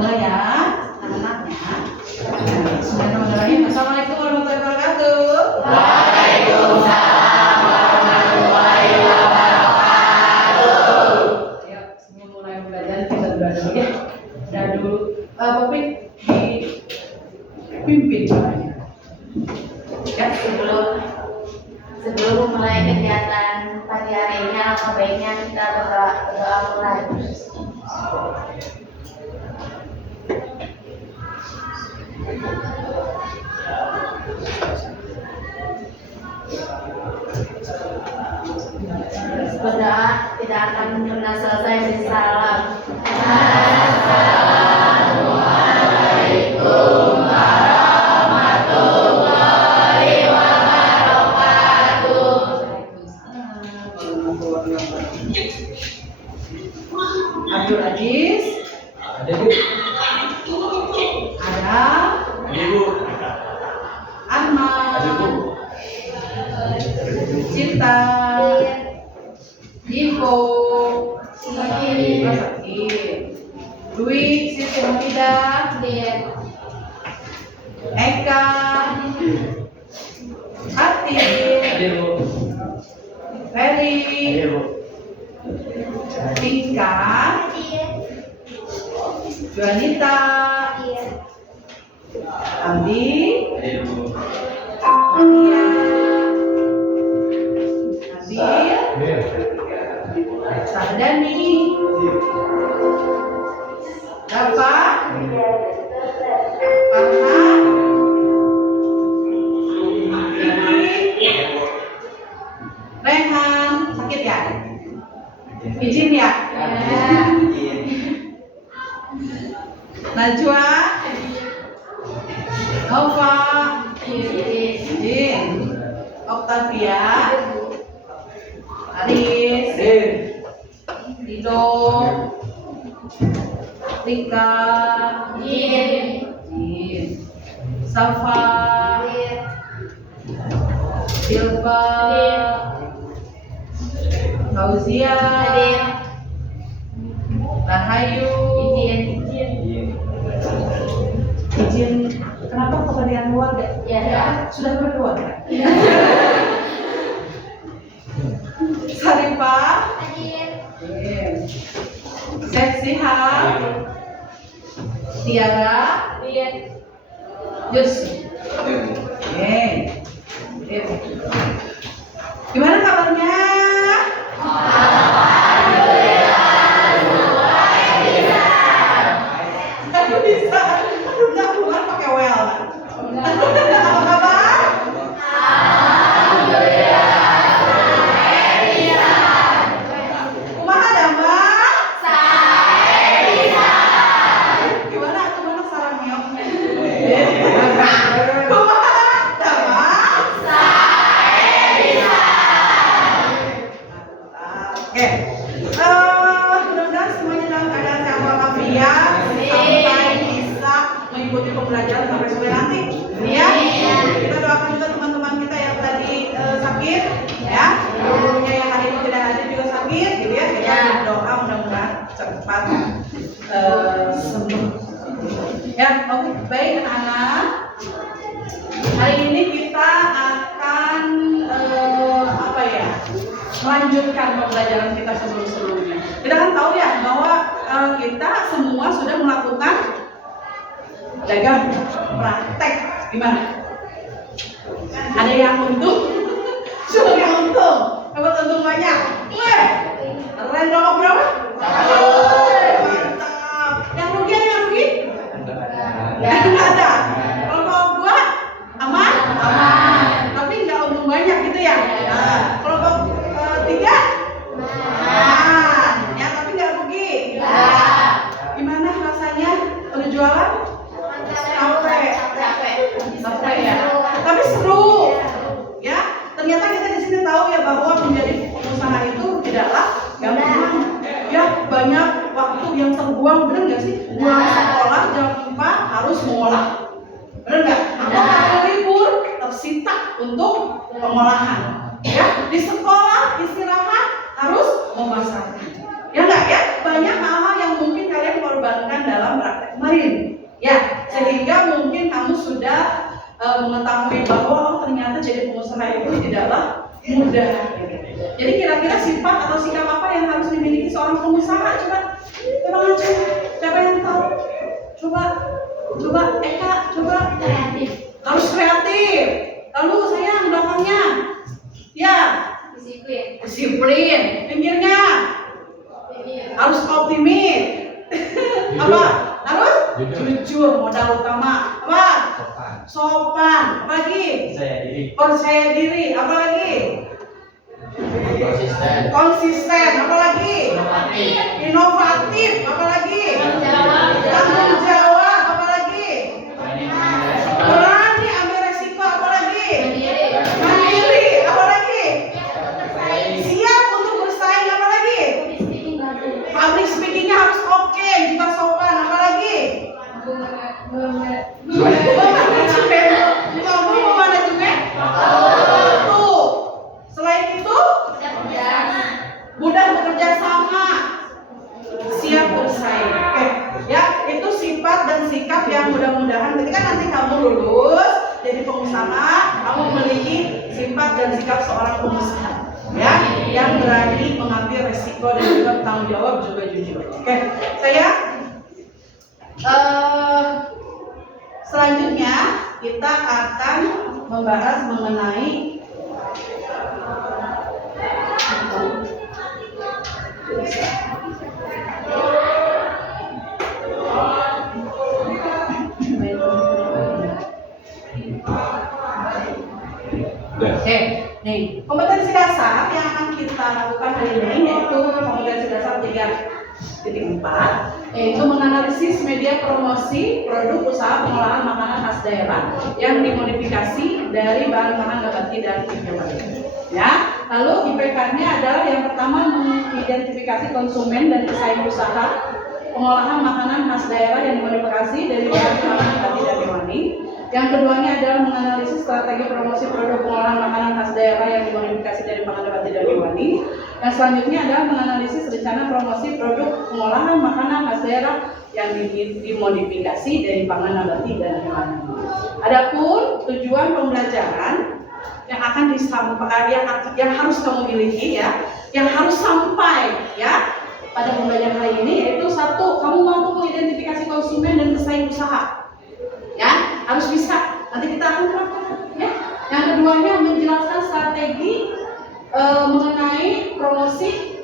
mulai ya, anak-anaknya. Bismillahirrahmanirrahim. Assalamualaikum warahmatullahi wabarakatuh. Waalaikumsalam warahmatullahi wabarakatuh. Ayo, semua mulai belajar, kita belajar ya. Dan dulu, Popik dipimpin namanya. Ya, Sebelum mulai kegiatan pagi hari ini, alangkah baiknya kita berdoa mulai. Berdoa tidak akan pernah selesai dengan salam. Assalamualaikum warahmatullahi wabarakatuh. Abdul Aziz, Ada Bu. ada Ada Bu. Ahmad, Ada Bu. Cinta, Ivo, Sakit. Dwi, Siti Hamidah, Eka, Hati, Ada Bu. Ferry, Ada Bu. Tika, Juanita, Andi, Ada Bu. Nadia, Nabil, Sardani, Rafa, Farhan, Kiki, Rehan, sakit ya? Izin ya? Najwa, Nova, izin, Octavia, Aris, Dido, Rika, izin, Safa, Silva, Fauzia, Rahayu, izin. Kenapa pekerjaan keluarga? Ya. Sudah berkeluarga. Saripah, Sepsihah, Tiara, Yus. Oke. Gimana kabarnya? Bisa. Udah keluar pakai well. Apa kabar? Kumaha damang? Gimana tuh mana sarangnya? Kumaha damang? Oke. Mudah-mudahan semuanya dalam keadaan sehat walafiat sampai bisa mengikuti pembelajaran sampai sore nanti. Ya. Kita doakan juga teman-teman kita yang tadi sakit, ya. Gurunya yang hari ini tidak hadir juga sakit, gitu ya. Kita berdoa mudah-mudahan cepat sembuh. Ya, oke, baik anak-anak. Hari ini kita akan apa ya? Melanjutkan pembelajaran kita sebelum-sebelumnya. Kita kan tahu ya bahwa kita semua sudah melakukan dagang praktek. Gimana? Ada yang untung? Siapa yang untung? Dapat untung banyak? Weh, keren rokok berapa? Mantap. Yang rugi ada yang rugi? Nggak ada. Kalau kelompok 2 aman? Aman. Tapi nggak untung banyak gitu ya? Nah, kelompok 3 aman. Ya, tapi nggak rugi. Gimana rasanya berjualan? Capek ya. Tapi seru. Ya, ternyata kita di sini tahu ya bahwa menjadi pengusaha itu tidaklah gampang. Ya, banyak waktu yang terbuang, benar nggak sih? Pulang sekolah jam 4 harus mengolah. Benar nggak? Atau kalau libur tersita untuk pengolahan. Ya, di sekolah istirahat harus memasarkan. Ya nggak ya? Banyak hal-hal yang mungkin kalian korbankan dalam praktek. kemarin. Ya, sehingga mungkin kamu sudah mengetahui bahwa oh, ternyata jadi pengusaha itu tidaklah mudah. Jadi kira-kira sifat atau sikap apa yang harus dimiliki seorang pengusaha? Coba ngacu. Siapa yang tahu? Coba Eka, coba. Kreatif. Harus kreatif. Lalu sayang belakangnya. Ya, disiplin. Pinggirnya harus optimis. Apa? Harus jujur. Modal utama apa? Sopan. Apa lagi? Percaya diri. Apa lagi? Konsisten. Apa lagi? Inovatif. Apa lagi? Tanggung jawab. Apa lagi? Berani ambil resiko. Apa lagi? Mandiri. Apa lagi? Siap untuk bersaing. Apa lagi? Public speakingnya harus oke. Juga sopan. Apa lagi? Kamu mau manajemen? Tuh. Selain itu, mudah bekerja sama, siap bersaing. Oke, ya itu sifat dan sikap yang mudah-mudahan ketika nanti kamu lulus jadi pengusaha, kamu memiliki sifat dan sikap seorang pengusaha, ya, yang berani mengambil resiko dan juga bertanggung jawab juga jujur. Oke, saya selanjutnya kita akan membahas mengenai Oke, nih kompetensi dasar yang akan kita lakukan hari ini yaitu kompetensi dasar 3.4, yaitu menganalisis media promosi produk usaha pengolahan makanan khas daerah yang dimodifikasi dari bahan-bahan nabati dan hewani. Ya, lalu IPK-nya adalah yang pertama mengidentifikasi konsumen dan pesaing usaha pengolahan makanan khas daerah yang dimodifikasi dari bahan-bahan nabati dan hewani. Yang keduanya adalah menganalisis strategi promosi produk pengolahan makanan khas daerah yang dimodifikasi dari bahan nabati dan hewani. Yang selanjutnya adalah menganalisis rencana promosi produk pengolahan makanan khas daerah yang dimodifikasi dari pangan nabati dan hewani. Adapun tujuan pembelajaran yang akan disampaikan, yang harus kamu miliki, ya, yang harus sampai, ya, pada pembelajaran hari ini yaitu satu, kamu mampu mengidentifikasi konsumen dan pesaing usaha. Ya, harus bisa. Nanti kita akan terapkan, ya. Yang keduanya menjelaskan strategi mengenai promosi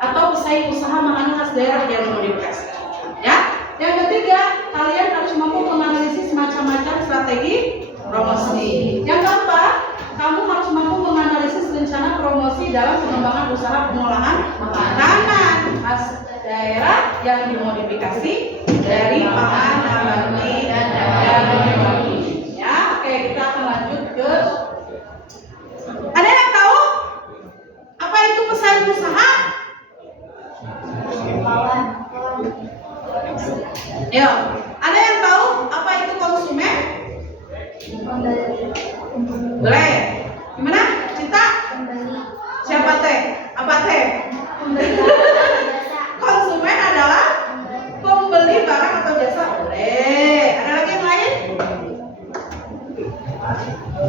atau pesaing usaha makanan khas daerah yang dimodifikasi. Ya. Yang ketiga, kalian harus mampu menganalisis macam-macam strategi promosi. Yang keempat, kamu harus mampu menganalisis rencana promosi dalam pengembangan usaha pengolahan makanan khas daerah yang dimodifikasi dari pangan nabati dan hewani. Ya, oke, kita akan lanjut ke. Ada yang tahu apa itu pesaing usaha? Yo, ada yang tahu apa itu konsumen? Boleh. Gimana? Cinta? Siapa teh? Apa teh? Konsumen adalah pembeli barang atau jasa. Boleh. Ada lagi yang lain?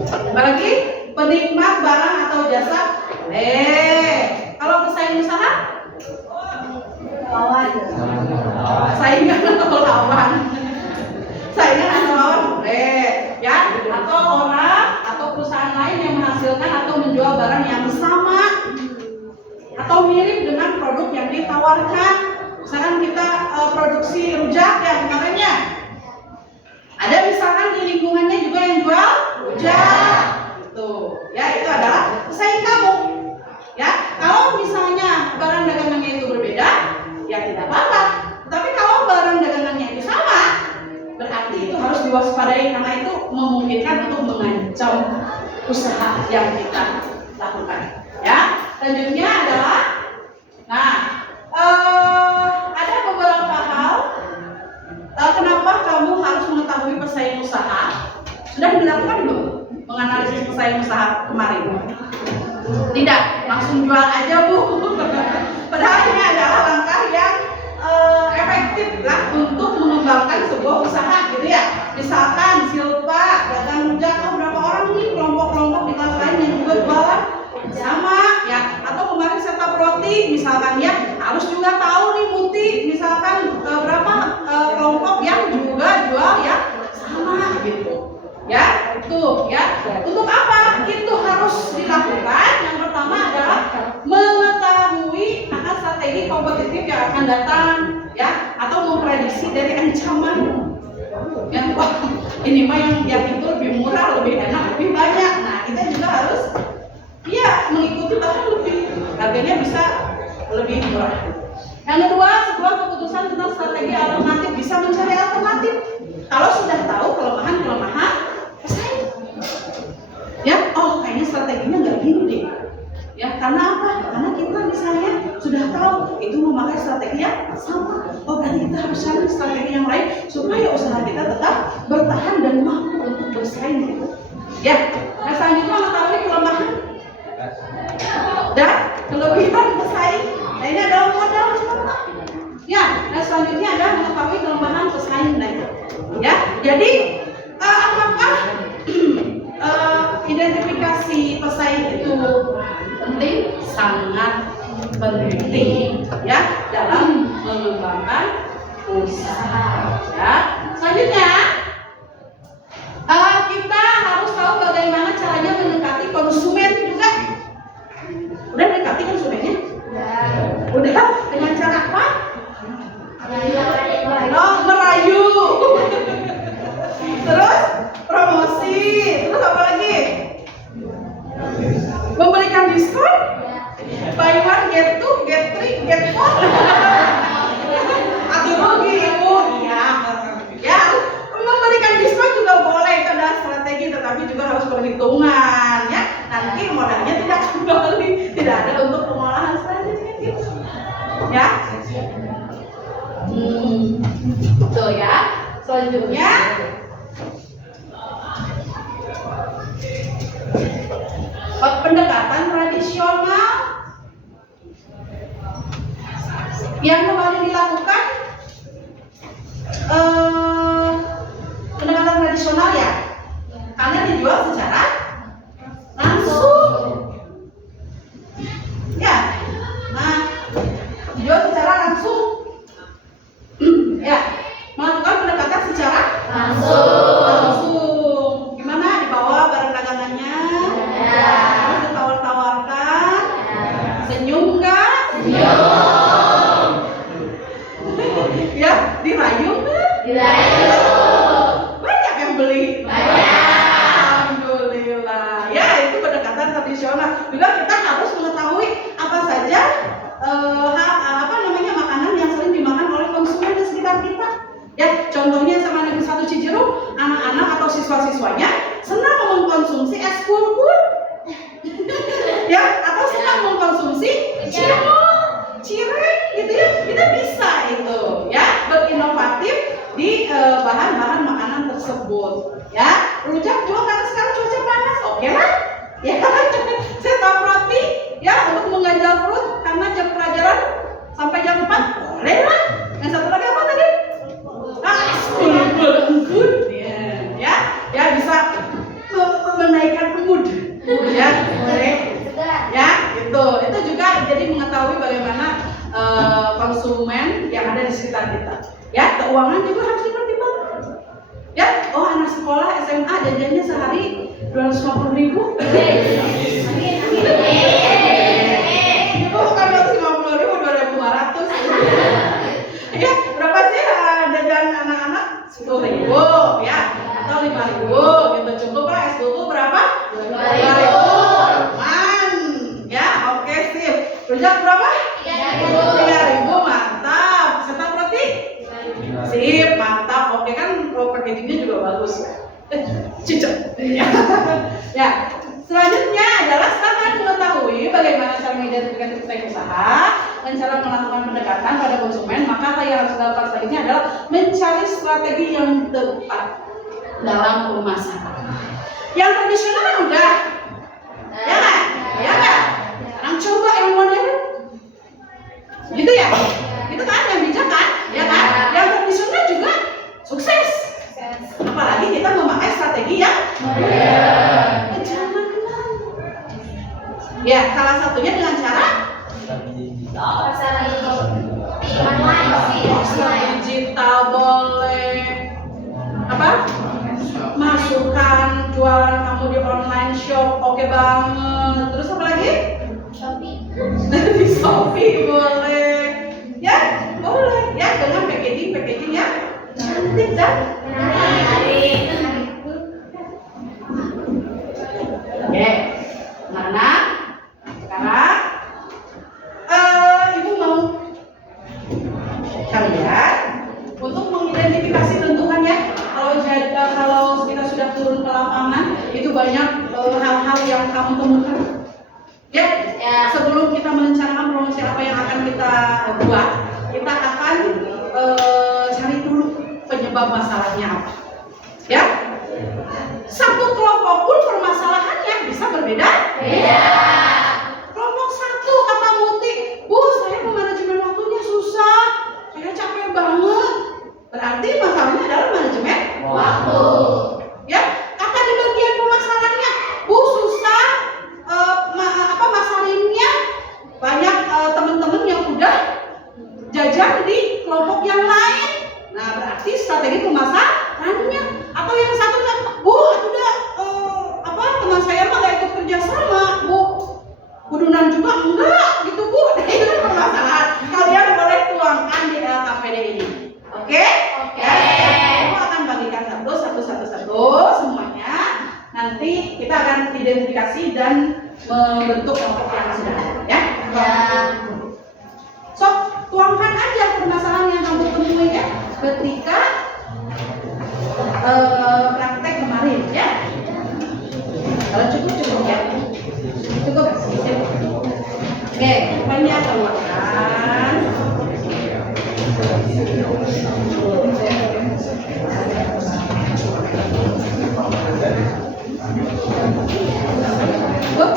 Apa lagi? Penikmat barang atau jasa. Boleh. Kalau pesaing usaha? Saingan atau lawan? Saingan atau lawan? Boleh. Ya, atau orang atau perusahaan lain yang menghasilkan atau menjual barang yang sama atau mirip dengan produk yang ditawarkan. Misalkan kita produksi rujak ya kemarinnya. Ada misalkan di lingkungannya juga yang jual rujak. Tuh, ya itu adalah pesaing kamu. Ya, kalau misalnya barang dagangannya itu berbeda, ya tidak apa-apa. Tapi kalau barang dagangannya itu sama, berarti itu harus diwaspadai karena itu memungkinkan untuk mengancam usaha yang kita lakukan. Ya, selanjutnya adalah, ada beberapa hal kenapa kamu harus mengetahui pesaing usaha. Sudah dilakukan belum menganalisis pesaing usaha kemarin? Tidak, langsung jual aja Bu. Padahal ini adalah langkah yang efektif lah untuk mengembangkan sebuah proteksi dari ancaman. Yang wah, ini mah yang itu lebih murah, lebih enak, lebih banyak. Nah, kita juga harus mengikuti, bahkan lebih harganya bisa lebih murah. Yang kedua, sebuah keputusan tentang strategi alternatif, bisa mencari alternatif. Kalau sudah tahu kelemahan pesaing, kayaknya strateginya nggak gini deh. Karena apa? Karena kita misalnya sudah tahu itu memakai strategi yang sama. Berarti kita harus cari strategi yang lain supaya usaha kita tetap bertahan dan mampu untuk bersaing gitu. Nah selanjutnya mengetahui kelemahan dan kelebihan pesaing. Nah ini adalah modal contoh. Nah selanjutnya adalah mengetahui kelemahan pesaing lagi. Jadi apakah identifikasi pesaing itu penting? Sangat penting dalam mengembangkan usaha. Selanjutnya kita harus tahu bagaimana caranya mendekati konsumen juga. Udah mendekati konsumennya? Udah. Dengan cara apa? Merayu. Terus promosi. Terus apa lagi? Memberikan diskon. Buy one get two, get three, get four. Atau rugi ibu. Memberikan diskon juga boleh, itu adalah strategi, tetapi juga harus perhitungan nanti modalnya tidak kembali, tidak ada untuk pengolahan selanjutnya gitu. Selanjutnya pendekatan tradisional yang kemarin dilakukan. Pendekatan tradisional karena dijual secara langsung. Dijual secara langsung. Melakukan pendekatan secara langsung. Gimana? Dibawa barang dagangannya, terus ditawar-tawarkan, senyum nggak? Senyum. Dirayu nggak? Dirayu. Banyak yang beli. Alhamdulillah. Itu pendekatan tradisional. Juga kita harus mengetahui apa saja makanan yang sering dimakan oleh konsumen di sekitar kita. Contohnya sama Negeri 1 Cijeruk, anak-anak atau siswa-siswanya senang mengkonsumsi es kulkul, atau senang mengkonsumsi cimol, cireng, gitu kita bisa itu, berinovatif di bahan-bahan makanan tersebut, Rujak juga karena sekarang cuaca panas, oke lah, Set-top roti, untuk mengganjal perut karena jam pelajaran sampai jam 4, boleh lah. Yang satu lagi apa tadi? Good, bisa menaikkan mood, boleh, itu juga jadi mengetahui bagaimana konsumen yang ada di sekitar kita. Keuangan juga harus dipertimbangkan. Anak sekolah SMA jajannya sehari 250.000. Itu bukan 250.000, 2.500. Berapa sih jajan anak-anak? 10.000, atau 5.000 gitu. Cukup lah. Es buku berapa? 2.000. Aman, oke sip. Rujak berapa? 3.000, mantap. Set-top roti? Sip, mantap. Oke kan, packagingnya juga bagus cicak. Selanjutnya adalah sangat mengetahui bagaimana cara mengidentifikasi pesaing usaha dan cara melakukan pendekatan pada konsumen. Maka yang harus dilakukan selanjutnya adalah mencari strategi yang tepat dalam pemasaran. Yang tradisional kan udah, Sekarang coba yang modern, gitu itu kan yang bijak kan, Yang tradisional juga sukses. Apalagi kita memakai strategi yang zaman now. Salah satunya dengan cara pasar digital boleh. Masukkan jualan kamu di online shop, oke banget. Terus apa lagi? Di Shopee boleh. Boleh. Dengan packaging yang menarik dan oke. Mana? Sekarang ibu mau kalian untuk mengidentifikasi tentukannya. Kalau kita sudah turun ke lapangan, itu banyak hal-hal yang kamu temukan. Ya, sebelum kita merencanakan promosi apa yang akan kita buat, kita akan cari dulu penyebab masalahnya apa. Ya, satu kelompok pun permasalahannya bisa berbeda. Kelompok satu kata Muti, Bu, saya memanajemen waktunya susah, saya capek banget. Berarti masalahnya adalah manajemen waktu. Ya, kata di bagian pemasarannya, Bu, susah masarinnya. Banyak teman-teman yang udah jajan di kelompok yang lain. Nah, berarti strategi pemasarannya. Atau yang satu, Bu, udah teman saya mah gak ikut kerja sama, Bu. Budunan juga enggak gitu, Bu. Nah, itu permasalahan. Kalian boleh tuangkan di LKPD ini. Oke? Ya, aku akan bagikan satu semuanya. Nanti kita akan identifikasi dan membentuk kelompok yang sudah ada, ya. So, tuangkan aja permasalahan yang kamu temui ya ketika praktek kemarin, ya. Kalau cukup ya. Cukup. Oke, banyak tuangkan. Cukup.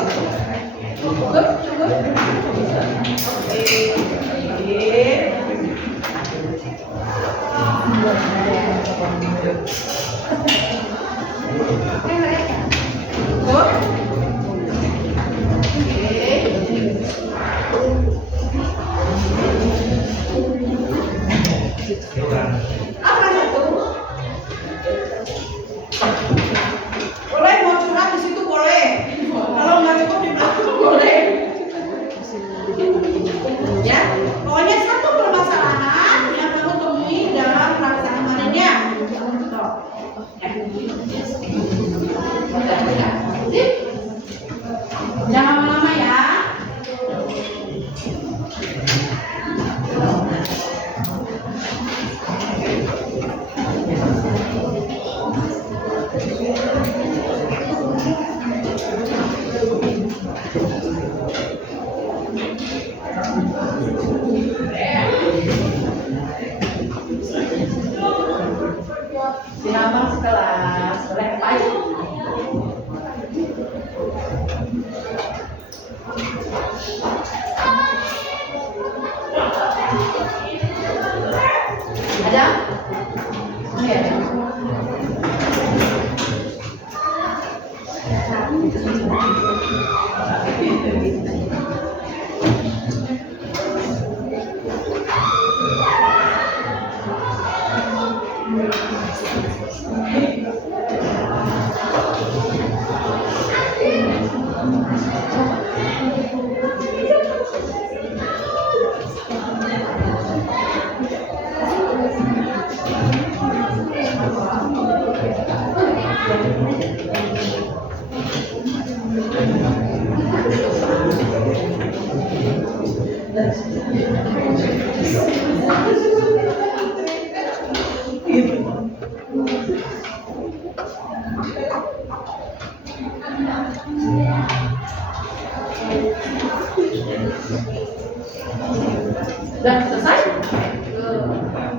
Apa satu? Boleh mau curhat di situ boleh. Kalau nggak cukup di belakang boleh. Ya, pokoknya satu permasalahan yang kamu temui dalam pelaksanaan kemarinnya. Sip. Jangan lama-lama ya. Sinabang sekelas, boleh apa aja? Ada? Oke, ada. Sudah selesai?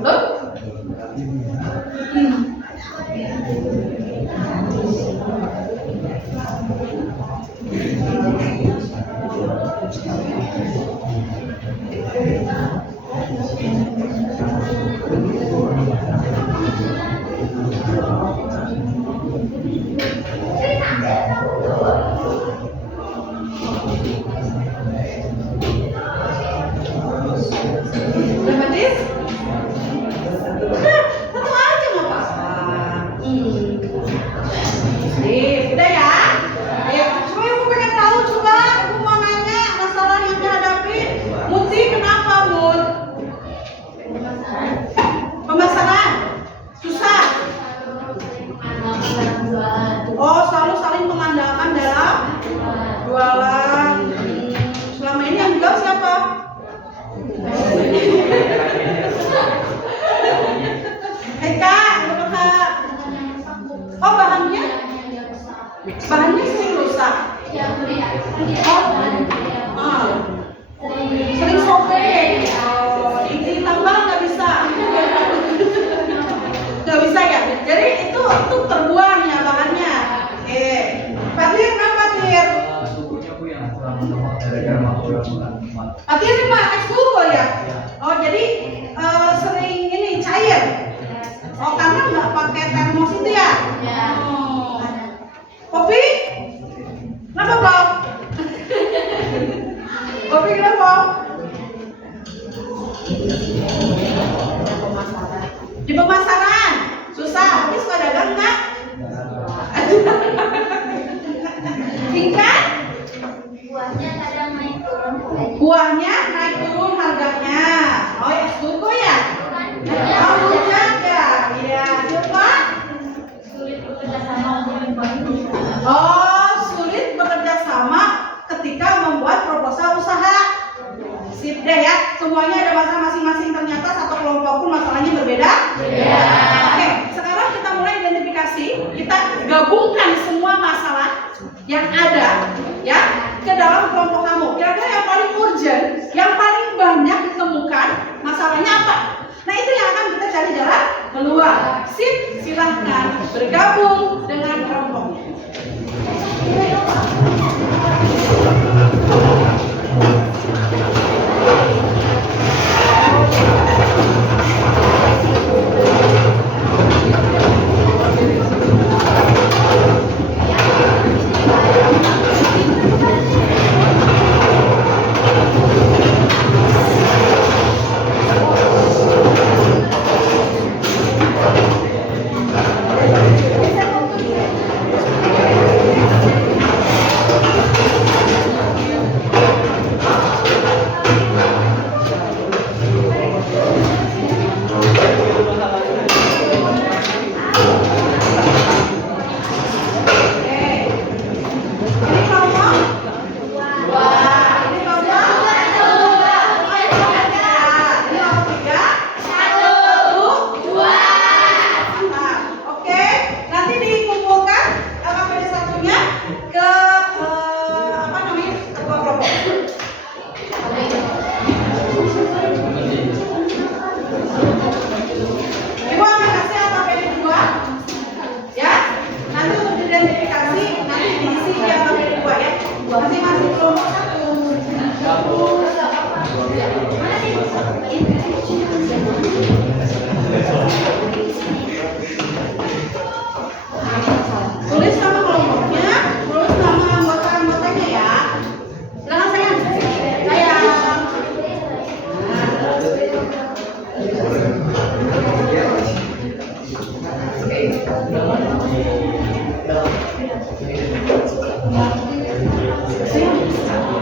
Belum? Dramatis? Satu untuk terbuangnya bahannya. Oke. Fatir kenapa Fatir? Sukunya Bu yang kurang menolak gara-gara masuk Fatir ini Pak ekskul ya? Oh jadi sering ini cair? Oh karena nggak pakai termos itu ya? Oh. Kopi? Kenapa Bob? Kopi kenapa? Di pemasaran susah, tapi suka dagang nggak? Tingkat? Buahnya kadang naik turun harganya. Buahnya naik turun harganya. Oh ya, suko ya? Oh bukan ya? Iya, siapa? Sulit bekerja sama untuk membangun. Oh, sulit bekerja sama ketika membuat proposal usaha. Sip deh ya, semuanya ada masalah masing-masing. Ternyata satu kelompok pun masalahnya berbeda. Oke, sekarang kita mulai identifikasi. Kita gabungkan semua masalah yang ada ya ke dalam kelompok kamu. Kira-kira yang paling urgent, yang paling banyak ditemukan masalahnya apa? Nah itu yang akan kita cari jalan keluar. Sip, silahkan bergabung dengan kelompoknya. Masing-masing kelompok satu. Tulis nama kelompoknya, terus nama anggota-anggotanya ya. Silakan sayang.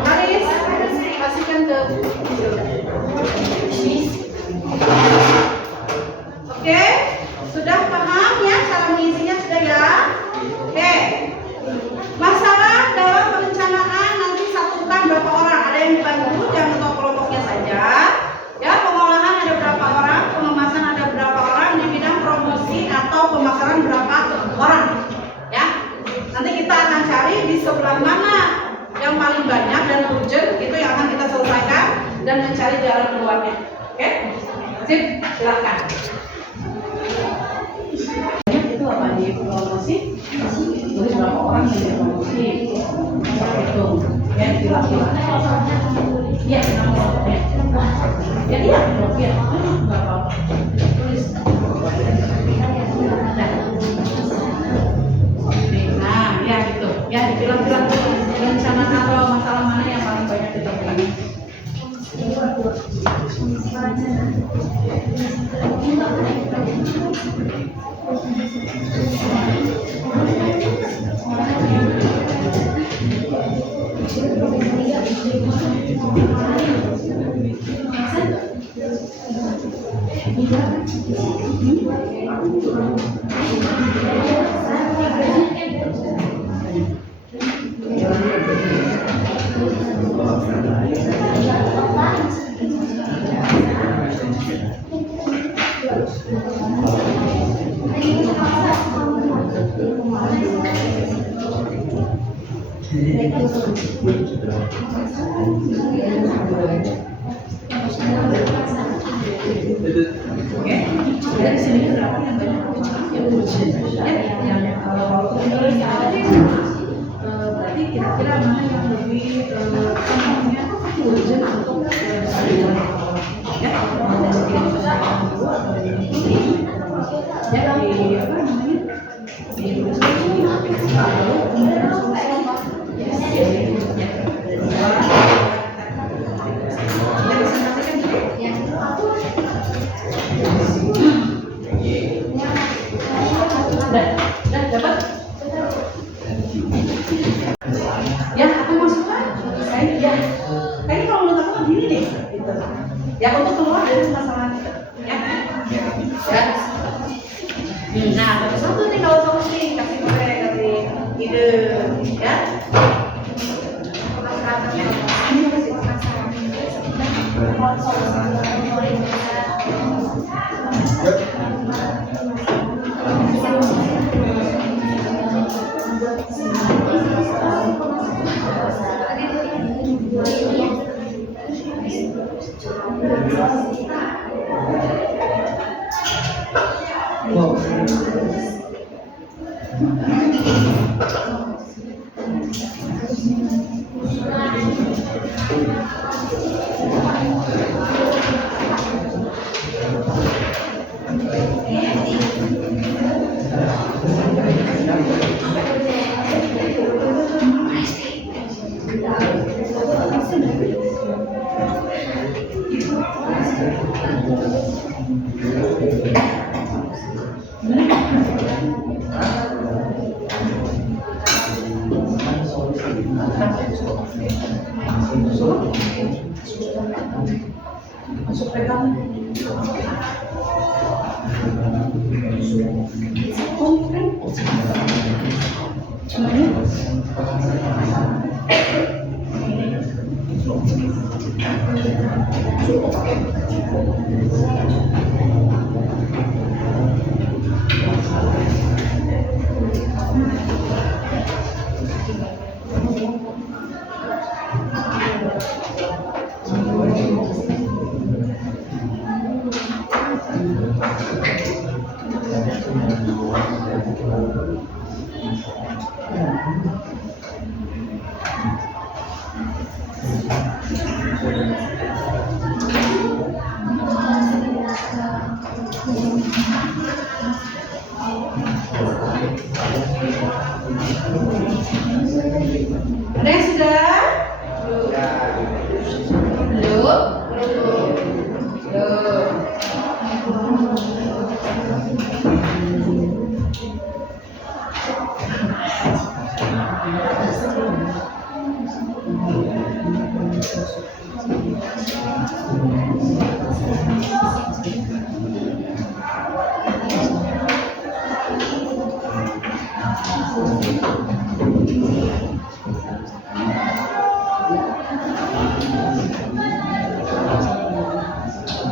Haris, kasihkan ke. Oke, sudah paham ya cara mengisinya sudah ya? Oke. Masalah dalam perencanaan nanti satukan berapa orang? Ada yang dibantu, jangan ketua kelompoknya saja. Ya, pengolahan ada berapa orang, pengemasan ada berapa orang, di bidang promosi atau pemasaran berapa orang? Ya. Nanti kita akan cari di sebelah mana yang paling banyak dan urgent, itu yang akan kita selesaikan dan mencari jalan keluarnya. Oke? Sip, silakan. Itu apa di promosi? Tulis berapa orang yang di promosi? Hitung. Ya, silakan. Iya, nama kelompoknya. Ya, iya, ya. Enggak apa-apa. Tulis. Nah, ya gitu. Ya, dibilang-bilang rencana atau masalah mana yang paling banyak ditemukan. Oke, dari sini berapa yang banyak? Walaupun Indonesia aja berarti kira-kira mana yang lebih urgent untuk ya diselesaikan dulu atau ya di apa namanya di lalu kemudian dapat ya apa maksudnya kayak ya kayaknya kalau menurut aku gini deh gitu ya untuk keluar dari masalah kita ya nah ada satu nih kalau solusi kasih ide ya masuk pegang ada yang sudah? Belum?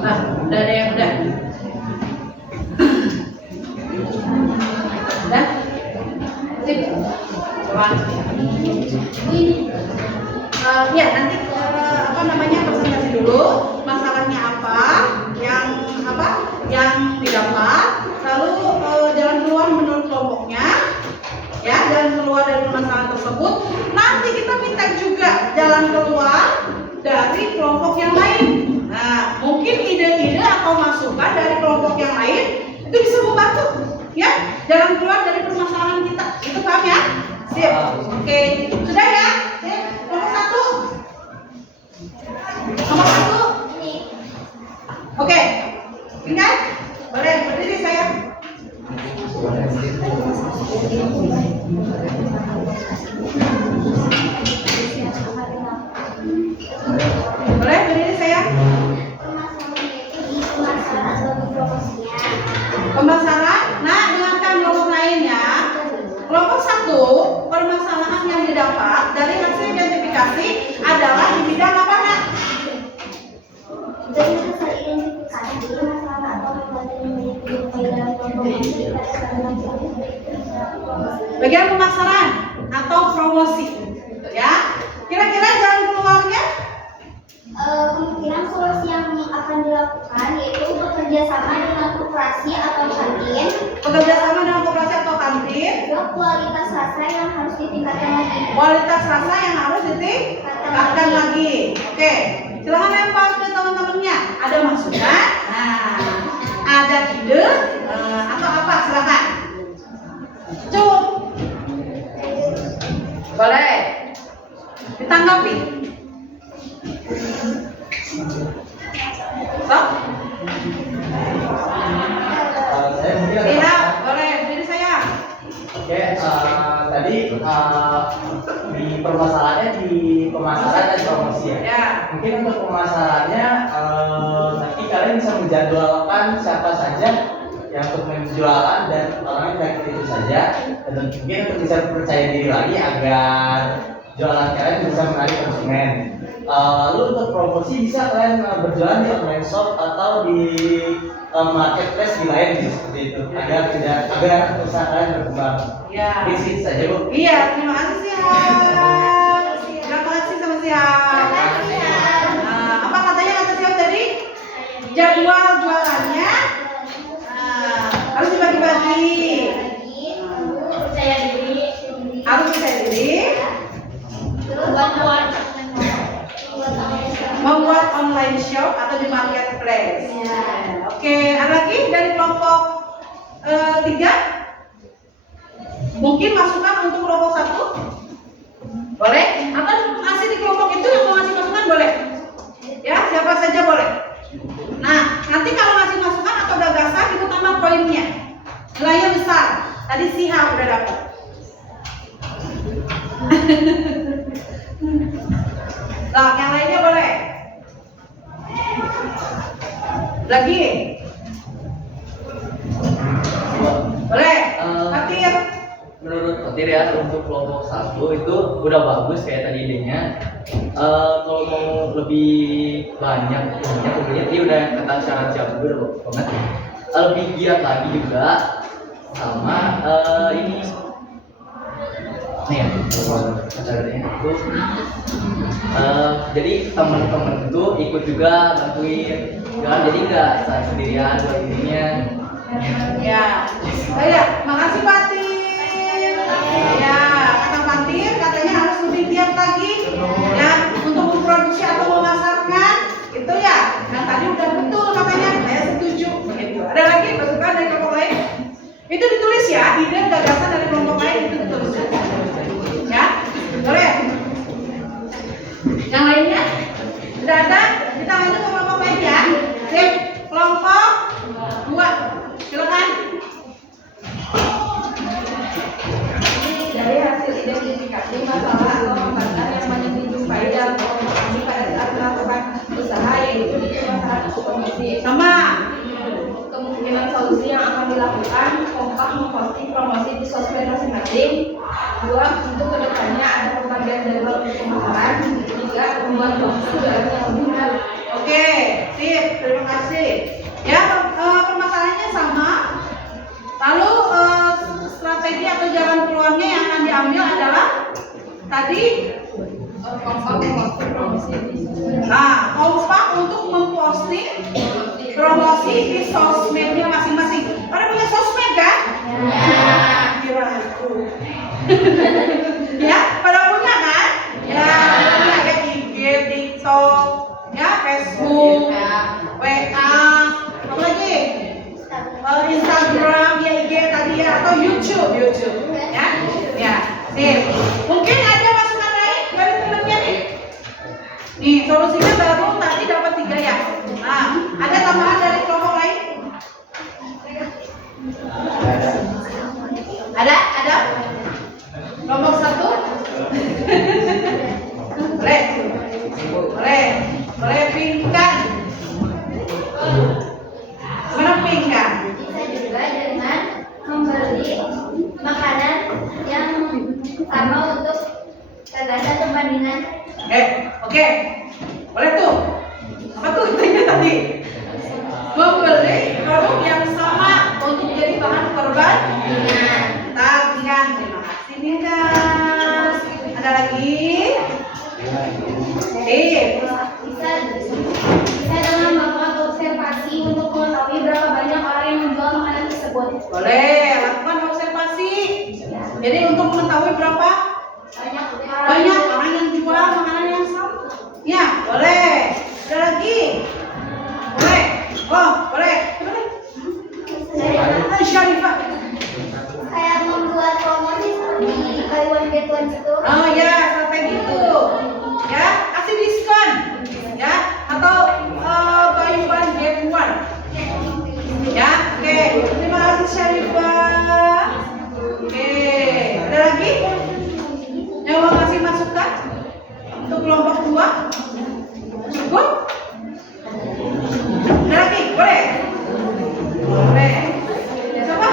Nah, udah ada yang udah? Udah? Sip. Coba. Ya nanti apa namanya presentasi dulu masalahnya apa yang didapat, lalu jalan keluar menurut kelompoknya, ya jalan keluar dari permasalahan tersebut. Nanti kita minta juga jalan keluar dari kelompok yang lain. Nah, mungkin ide-ide atau masukan dari kelompok yang lain itu bisa membantu, ya jalan keluar dari permasalahan kita. Itu paham ya? Sip. Oke, sudah ya? Sip. Nomor satu. Oke, ingat? Boleh berdiri saya. Boleh berdiri saya. Pemasaran. Nah, dengarkan kelompok lain ya. Kelompok satu, permasalahan yang didapat dari hasil identifikasi adalah di bidang apa, Nak? Bagian pemasaran atau promosi, ya. Kira-kira jalan keluarnya? Kemungkinan solusi yang akan dilakukan yaitu bekerja sama dengan koperasi atau kantin. Bekerja sama kualitas rasa yang harus ditingkatkan lagi. Kualitas rasa yang harus ditingkatkan lagi. Oke, silahkan lempar ke teman-temannya. Ada masukan? Nah, ada ide atau apa? Silahkan. Cukup. Boleh. Ditanggapi. Stop. Saya mungkin ada Iya, boleh. Jadi saya. Oke, tadi di permasalahannya di pemasaran dan promosi ya. Ya. Mungkin untuk pemasarannya nanti kalian bisa menjadwalkan siapa saja yang untuk menjualan dan orangnya kayak itu saja. Dan mungkin untuk bisa percaya diri lagi agar jualan kalian bisa menarik konsumen. Lalu untuk promosi bisa kalian berjualan di online shop atau di marketplace di lain gitu, seperti itu agar usaha kalian berkembang. Ya. Di situ saja Bu. Iya, terima kasih Siap. Terima kasih sama Siap. Nah, apa katanya kata Siap tadi? Jadwal jualannya harus dibagi-bagi. Percaya diri. Harus percaya diri. Membuat online shop atau di marketplace. Oke, ada lagi dari kelompok 3? Mungkin masukan untuk kelompok 1? Boleh? Atau masih di kelompok itu yang mau ngasih masukan boleh? Ya, siapa saja boleh. Nah, nanti kalau ngasih masukan atau gagasan itu tambah poinnya. Nilainya besar. Tadi Siha udah dapat. Nah, yang lainnya boleh. Lagi? Boleh? Fatir. Menurut Fatir ya, untuk kelompok 1 itu udah bagus kayak tadi idenya. Kalau mau lebih banyak tentunya dia udah kata syarat siap juga banget. Lebih giat lagi juga sama ini nih ya caranya itu jadi teman-teman itu ikut juga bantuin jangan jadi nggak sendirian buat dirinya. Ya, makasih Fatir. Ya, kata Fatir katanya harus lebih giat lagi ya untuk memproduksi atau memasarkan itu ya. Yang tadi udah betul katanya, saya setuju. Begitu. Ada lagi masukan dari kelompok lain? Itu ditulis ya, ide gagasan dari kelompok lain itu ditulis. Ya, boleh. Yang lainnya? Sudah ada? Kita lanjut ke kelompok lain ya. Sip, kelompok 2. Silakan. Dari hasil identifikasi masalah atau hambatan yang banyak dijumpai dalam komunikasi pada saat melakukan usaha yaitu di masalah promosi. Sama. Kemungkinan solusi yang akan dilakukan kompak memposting promosi di sosmed masing-masing. 2. Untuk kedepannya ada pembagian jadwal untuk pemasaran. 3. Membuat promosi jualan yang lebih menarik. Oke, sip, terima kasih. Ya, permasalahannya sama. Lalu strategi atau jalan keluarnya yang akan diambil adalah tadi Kompak memposting promosi di sosmed. kompak untuk memposting promosi di sosmednya masing-masing. Pada punya sosmed kan? Ya. Kira aku. Ya, pada punya kan? Ya, punya ya IG, TikTok, ya Facebook, WA, apa lagi? Instagram, ya IG tadi ya, atau YouTube, ya, ya. Nih, mungkin ada masukan lain dari temennya nih. Nih, solusinya baru tadi dapat 3 ya. Nah, ada tambahan dari kelompok lain? Ada? Kelompok 1? Boleh pingkan. Gimana pingkan? Bisa juga dengan membeli makanan yang sama untuk gagasan perbandingan. Oke. Boleh tuh. Apa tuh intinya tadi? Membeli produk yang sama untuk jadi bahan perbandingan. Tandingan. Terima kasih Nindas. Ada lagi? Bisa dengan melakukan observasi untuk mengetahui berapa banyak orang yang menjual makanan tersebut. Boleh lakukan observasi. Jadi untuk mengetahui berapa banyak orang yang jual makanan yang sama. Ya, boleh. Ada lagi? Boleh. Oh, boleh. Syarifah. Kayak membuat promosi seperti buy one get one gitu. Oh ya, strategi itu. Ya, kasih diskon. Ya, atau buy one get one. Ya, oke. Terima kasih Syarifah. Oke, ada lagi? Yang mau kasih masukan untuk kelompok 2? Cukup? Ada lagi? Boleh? Boleh. Coba.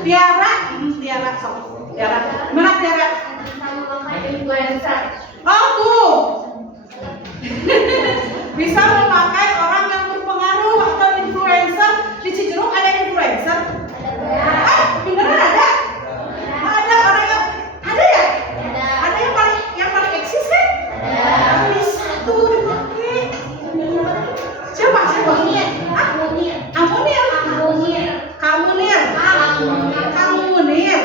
Tiara. Tiara, sok. Tiara. Mana Tiara? Sama memakai influencer. Oh, tuh. Bisa memakai orang yang berpengaruh atau influencer. Di Cijeruk ada influencer? Beneran ada? Ada orang yang ada ya? Ada yang paling eksis kan? Bisa tuh dipakai. Siapa? Amunir. Kak Munir.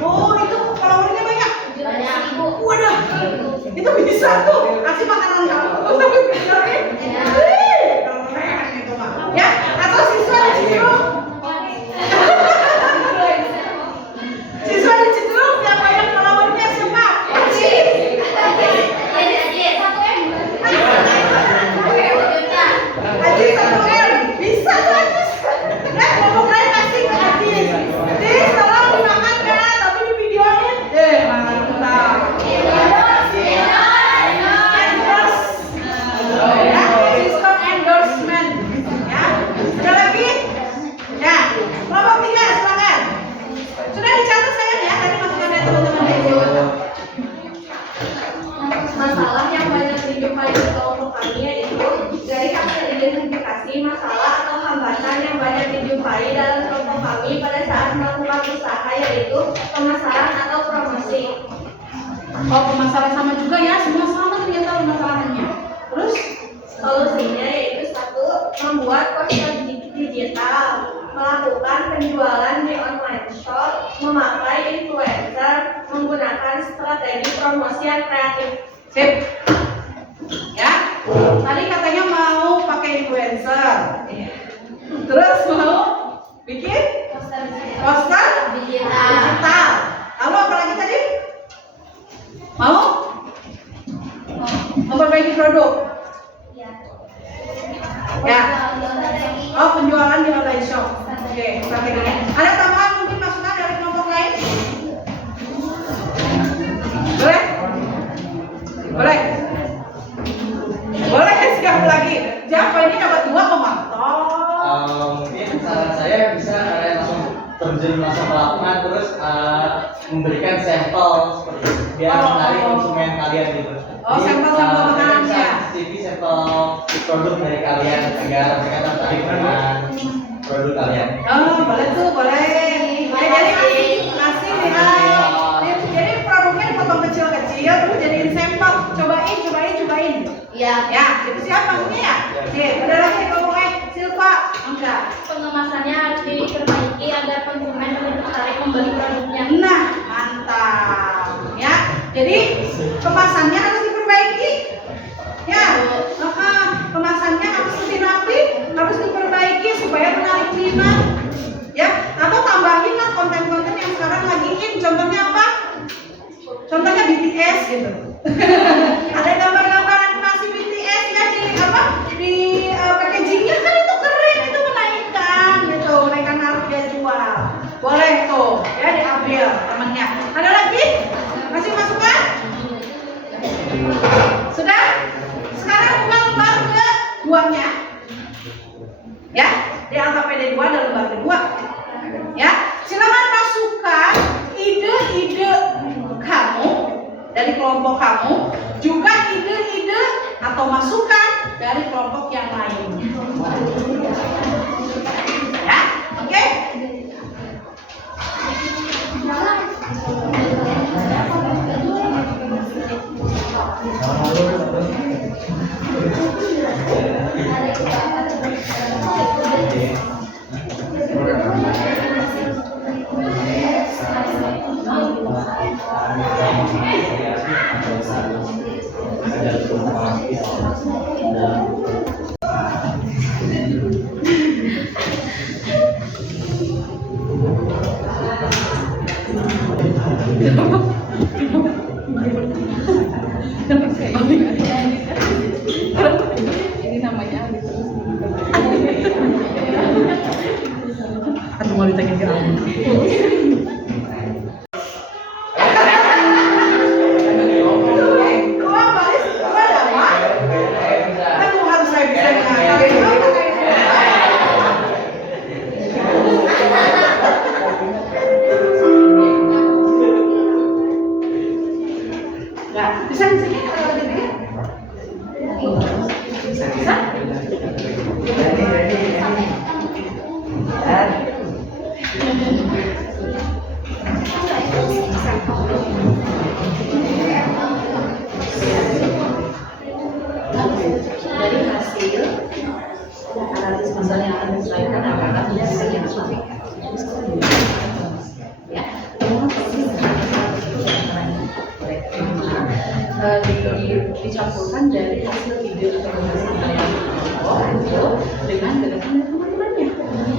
Oh, itu followernya banyak. Waduh, itu bisa tuh. Kasih makanan kamu. Keren itu mah. Ya, atau siswa di Cijeruk. Siswa di Cijeruk yang banyak followernya siapa? Ajis 1M. Bisa tuh Ajis. Ya, kelompok lain kasih ke Ajis. Ajis, tolong dimakan ya, tapi di videoin. Mantap. Endorse. Ya, sistem endorsement. Ya, ada lagi? Ya, kelompok 3 silakan. Sudah dicatat sayang ya, tadi masukannya teman-teman di Masalah yang banyak dijumpai di kelompok kami yaitu dari hasil identifikasi masalah atau hambatan yang banyak dijumpai dalam kelompok kami pada saat melakukan usaha yaitu pemasaran atau promosi. Oh, pemasaran sama juga ya, semua sama ternyata pemasarannya. Terus? Solusinya yaitu 1. Membuat poster digital, melakukan penjualan di online shop, memakai influencer, menggunakan strategi promosi yang kreatif. Sip. Ya, tadi katanya mau pakai influencer. Terus mau bikin poster digital. Lalu apa lagi tadi? Mau memperbaiki produk. Ya. Oh, penjualan di online shop. Oke, strateginya. Ada tambahan mungkin masukan dari kelompok lain? Boleh? Boleh? Boleh, siap lagi. Siapa ini dapat 2 kok mantap. Mungkin saran saya bisa kalian langsung terjun langsung ke lapangan terus memberikan sampel seperti itu, biar menarik konsumen kalian gitu. Oh, sampel-sampel makanan ya. Jadi sampel produk dari kalian agar mereka tertarik dengan produk kalian. Oh, boleh tuh, boleh. Ya, jadi kasih ya. Jadi produknya dipotong kecil-kecil, terus jadiin sampel. Cobain. Ya. Ya, itu siapa maksudnya ya? Sip, ada lagi ngomongnya Silva. Enggak. Pengemasannya harus diperbaiki agar konsumen lebih tertarik membeli produknya. Nah, mantap. Ya, jadi kemasannya harus diperbaiki. Ya, kemasannya harus lebih rapi, harus diperbaiki supaya menarik minat. Ya, atau tambahin lah konten-konten yang sekarang lagi in. Contohnya apa? Contohnya BTS gitu. Ada gambar-gambar animasi BTS ya di packagingnya kan itu keren, itu menaikkan harga jual. Boleh tuh ya diambil temennya. Ada lagi? Masih masukan? Sudah? Sekarang lembar keduanya. Ya, di LKPD 2 ada lembar kedua. Ya, silakan masukkan ide-ide kamu dari kelompok kamu, juga ide-ide atau masukan dari kelompok yang lainnya. Ya, oke? Semua ditanya ke aku. Bisa di sini kalau gitu ya? Bisa? Dari hasil analisis masalah yang akan diselesaikan adalah yang ya dicampurkan dari hasil ide atau pembahasan itu dengan gagasan dari teman-temannya.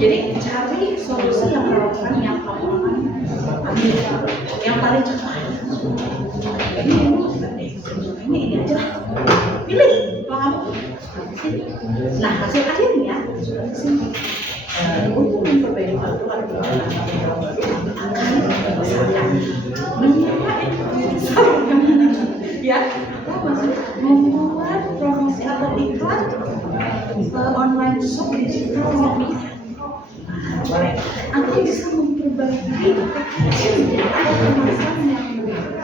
Jadi cari solusi yang relevan yang kamu akan ambil yang paling cepat. Ini aja lah. Pilih kalau kamu. Nah hasil akhirnya sudah di sini. Untuk memperbaiki aturan ya, membuat promosi atau iklan online shop digital Shopee. Boleh. Atau bisa memperbaiki kecilnya atau permasalahan yang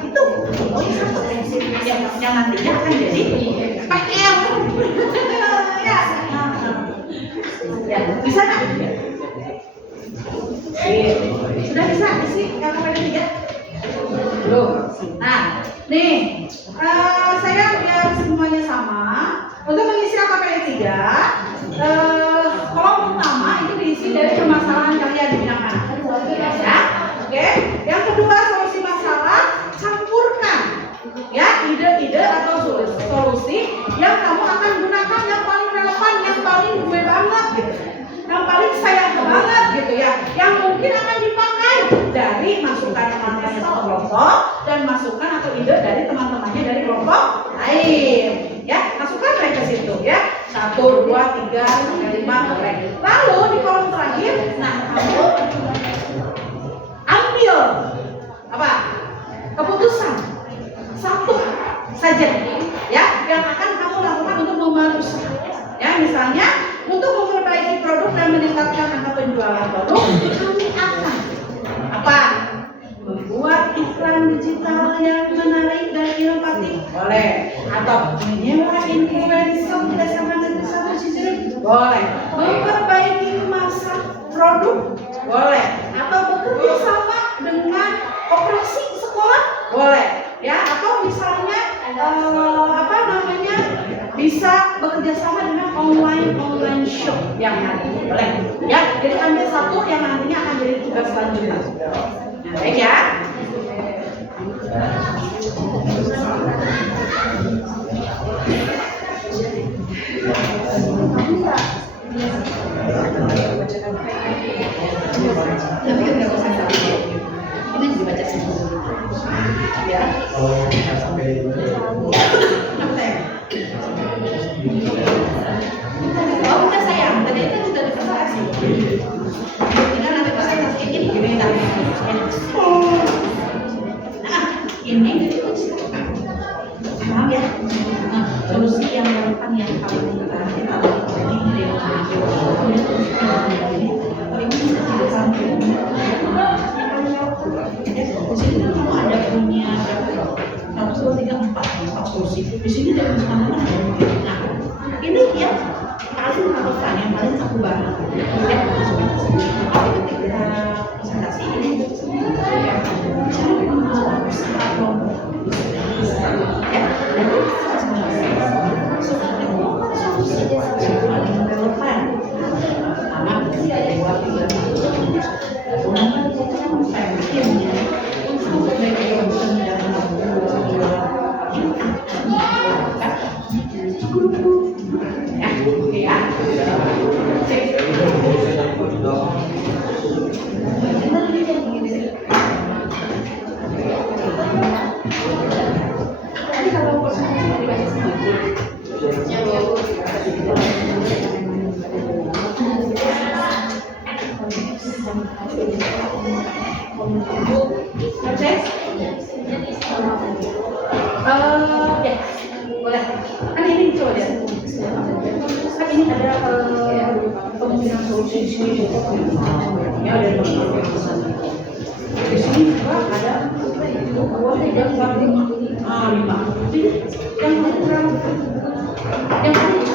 itu. Oh iya, yang nantinya akan jadi PL. Ya, bisa nggak? Sudah bisa isi yang KPD 3? Belum. Nah, nih saya biar semuanya sama. Untuk mengisi KPD 3, kolom pertama itu diisi dari permasalahan kalian di bidang mana? Ya, oke. Yang kedua solusi masalah, campurkan ya ide-ide atau solusi yang kamu akan gunakan yang paling relevan, yang paling gue banget gitu, yang paling sayang banget gitu ya, yang mungkin akan dipakai dari masukan teman-teman satu kelompok dan masukan atau ide dari teman-temannya dari kelompok lain ya, masukkan mereka ke situ ya, 1, 2, 3, sampai 5 boleh. Lalu di kolom terakhir, nah kamu ambil apa? Keputusan satu saja ya yang akan kamu lakukan untuk memanusiakan ya, misalnya untuk memperbaiki produk dan meningkatkan angka penjualan produk, kami akan apa? Membuat iklan digital yang menarik dan inovatif, boleh, atau menyewa influencer berdasarkan negeri satu Cijeruk, boleh, memperbaiki kemasan produk, boleh, atau bekerja sama dengan operasi sekolah, boleh ya, atau misalnya apa namanya, bisa bekerja sama dengan online shop yang nanti boleh ya, jadi ambil satu yang nantinya akan jadi tugas selanjutnya. Nah, baik ya. Tapi nggak usah ini dibaca sendiri ya. Oh udah sayang, tadi itu sudah dipresentasi. Tinggal nanti presentasi ini tadi. Nah ini paham ya. Nah, solusi yang relevan yang paling di sini kamu ada punya 1, 2, 3, 4 solusi. Di sini dari teman-teman ada. Nah, ini yang paling relevan, yang paling aku bahas. Ya, masukkan ke sini. Ketika presentasi ini, cara mengelola usaha kelompok. Ya, solusi yang paling relevan. Pertama, 2, 3, 4. Oke? Ya, boleh. Kan ini coba ya. Kan ini ada kemungkinan solusi di sini. Ya, ada di sini juga ada awalnya yang paling 5. Yang kurang yang paling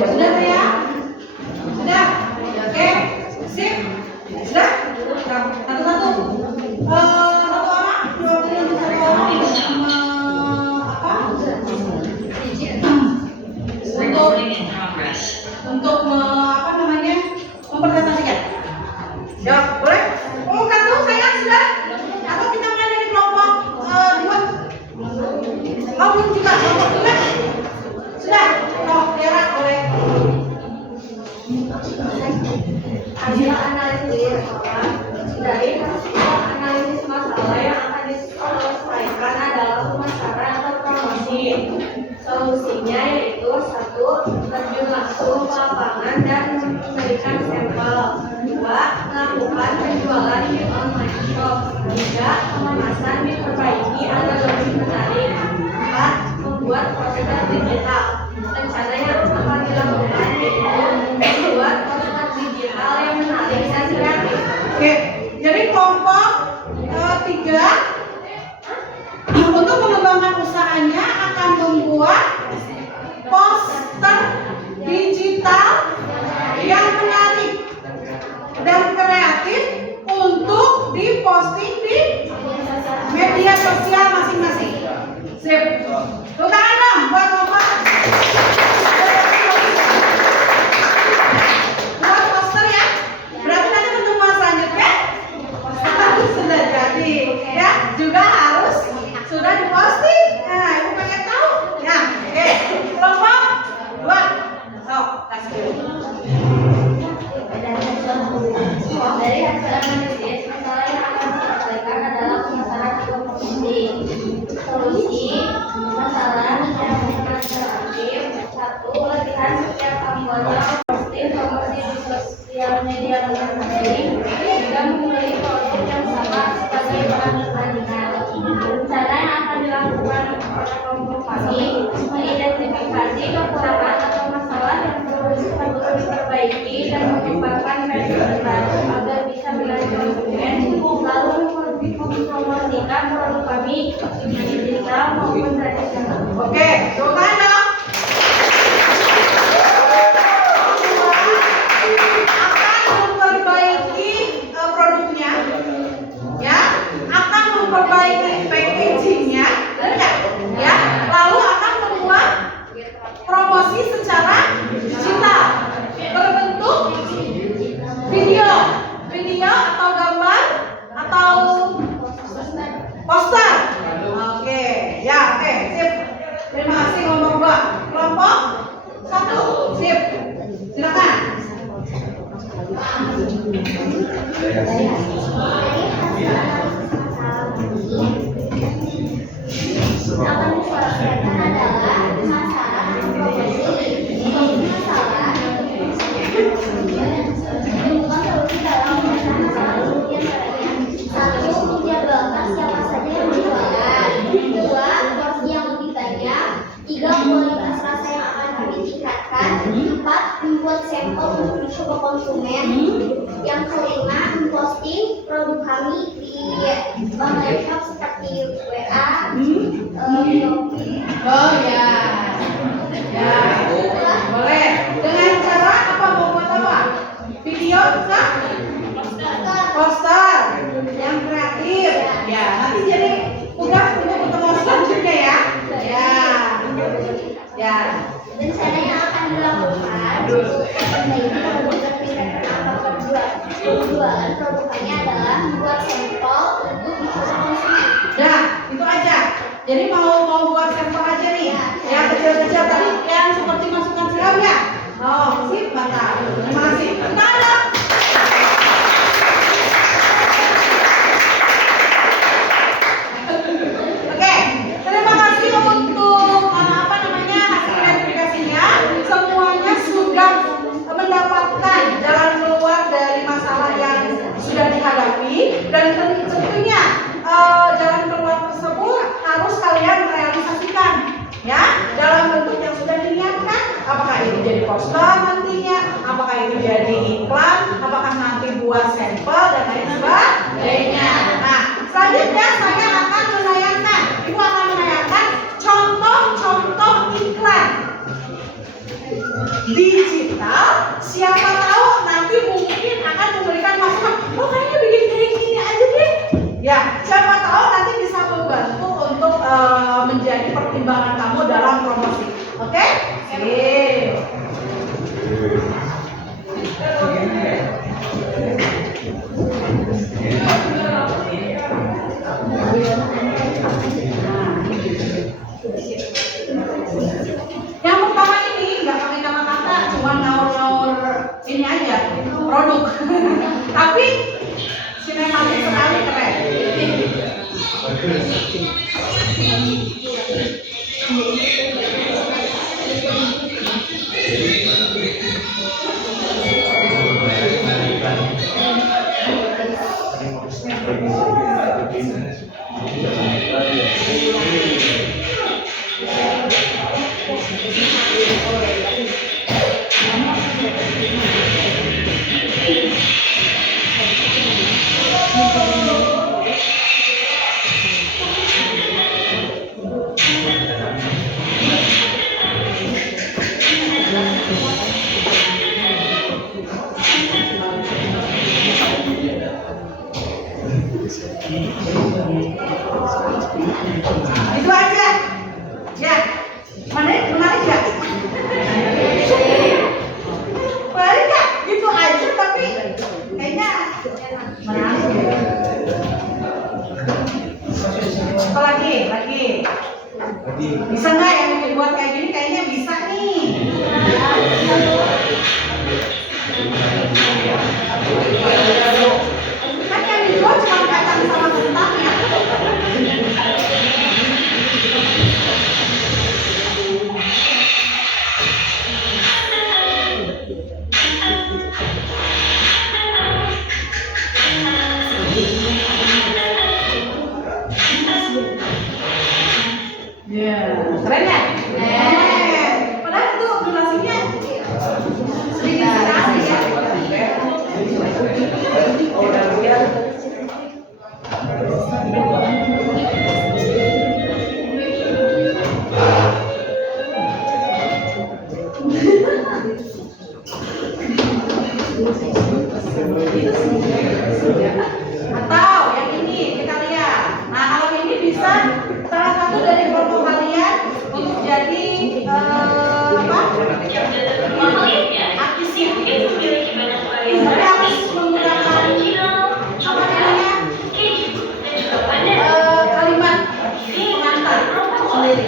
Sudah ya? Sudah? Oke, sip? Sudah? Satu-satu. Satu orang, dua satu orang untuk apa namanya, mempresentasikan. Ya, boleh? Oh, satu saya sudah? Atau kita mulai dari kelompok 2? Oh, belum juga. Kelompok 2? Sudah? Oh, Tiara boleh. Hasil analisis dari hasil analisis masalah yang akan diselesaikan adalah pemasaran atau promosi. Solusinya yaitu 1. Terjun langsung ke lapangan dan memberikan sampel. 2. Melakukan penjualan di online shop. 3. Pengemasan diperbaiki agar lebih menarik. 4. Membuat poster digital. Rencana yang akan dilakukan yaitu membuat poster digital yang menarik dan kreatif. Oke, jadi kelompok 3 untuk mengembangkan usahanya akan membuat poster digital yang menarik dan kreatif untuk diposting di media sosial masing-masing. Sip. Tepuk tangan dong buat kelompok. Buat poster ya. Berarti nanti pertemuan selanjutnya sudah jadi ya, juga harus sudah diposting. Nah, ibu pengen tahu ya. Oke, kelompok 2. Sok, kasih dulu. Dari hasil analisis, masalah yang akan diselesaikan adalah pemasaran atau promosi. Solusi masalah yang alternatif. 1. Latihan setiap anggota posting promosi di sosial media masing-masing dan memilih produk yang sama sebagai bahan perbandingan. Rencana yang akan dilakukan oleh kelompok kami mengidentifikasi kekurangan atau masalah yang perlu diperbaiki dan mengembangkan versi terbaru agar bisa dilanjutkan, lalu mempromosikan produk kami di digital maupun tradisional. Oke, tepuk tangan dong. akan diselesaikan adalah masalah promosi. Masalah menemukan solusi dalam memecah masalah kemudian caranya. 1. Menjabarkan siapa saja yang berjualan. 2. Porsi yang lebih banyak. 3. Kualitas rasa yang akan kami tingkatkan. 4. Membuat sampel untuk dicoba konsumen. Yang kelima, memposting produk kami di online shop seperti WA, Shopee. Oh ya. Ya. Boleh. Dengan cara apa, membuat apa? Video kah? Poster yang kreatif. Ya, nanti jadi tugas untuk ketemu selanjutnya ya. Ya. Ya. Dan cara yang akan dilakukan untuk memperbaiki produk dan tingkatkan angka penjualan produk adalah membuat sampel untuk dicoba konsumen. Ya, itu aja. Jadi mau buat sampel aja nih. Yang kecil-kecil tadi yang seperti masukkan siram ya. Oh, sip, mantap. Terima kasih. Nada. Oke, terima kasih untuk hasil identifikasinya. Semuanya sudah mendapatkan jalan keluar dari masalah yang sudah dihadapi, dan tentunya jalan keluar tersebut harus kalian realisasikan ya dalam bentuk yang sudah diniatkan. Apakah itu jadi poster nantinya, apakah itu jadi iklan, apakah nanti buat sampel dan lain sebagainya. Nah, selanjutnya saya akan menayangkan, ibu akan menayangkan contoh-contoh iklan digital. Siapa tahu nanti mungkin akan memberikan masukan, oh kayaknya bikin kayak gini aja deh. Ya, siapa tahu nanti bisa membantu untuk menjadi pertimbangan kamu dalam promosi. Oke? Sip. Yang pertama ini nggak pakai kata-kata, cuma ngaur-ngaur ini aja produk. Tapi sinematik sekali, keren. Itu aja. Ya. Menarik nggak? Menarik nggak? Gitu aja tapi kayaknya menarik. Apa lagi? Bisa nggak yang dibuat kayak gini? Kayaknya bisa nih. Kan yang dijual cuma kacang sama kentang ya. Keren ya? Keren. Padahal itu durasinya sedikit sekali ya. Atau yang ini kita lihat. Nah, kalau ini bisa salah satu dari kelompok kalian untuk jadi tapi harus menggunakan kalimat pengantar sendiri.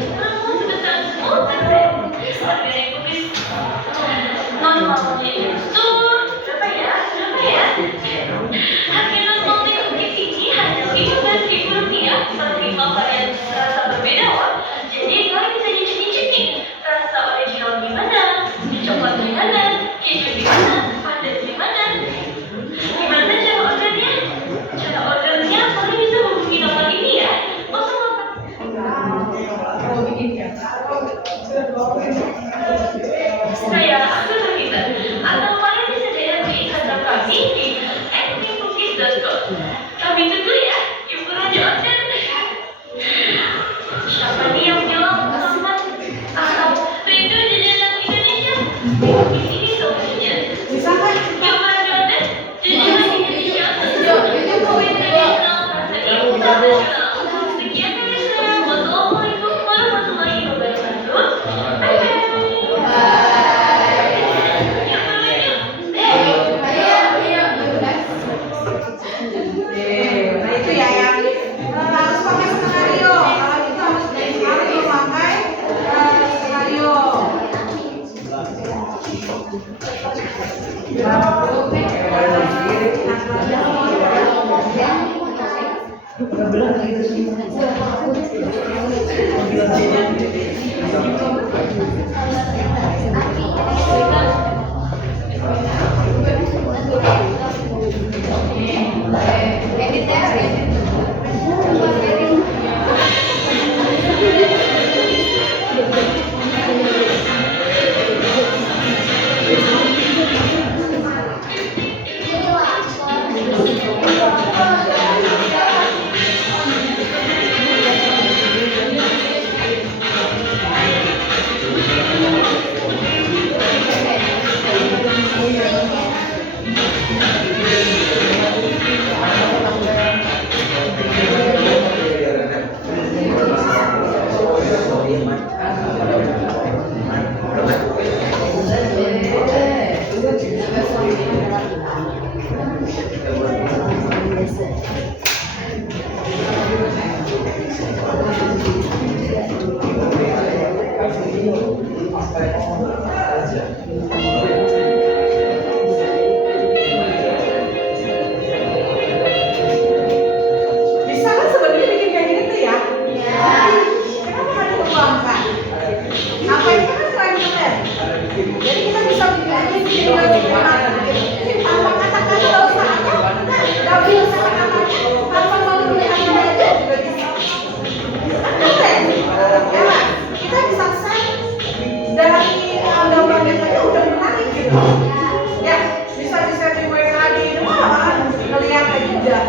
Bisa kan sebenarnya bikin kayak gini tuh ya? Kenapa ada kebanggaan? Apa itu kan selain keren? Jadi kita bisa bikin aja video tanpa kata-kata kalau saatnya nggak bisa kata-katanya tanpa melihat aja juga bisa. Kan keren, ya lah. Kita bisa set dari gambarnya saja udah menarik gitu. Ya, bisa di-share di WA di rumah, ngeliat aja udah.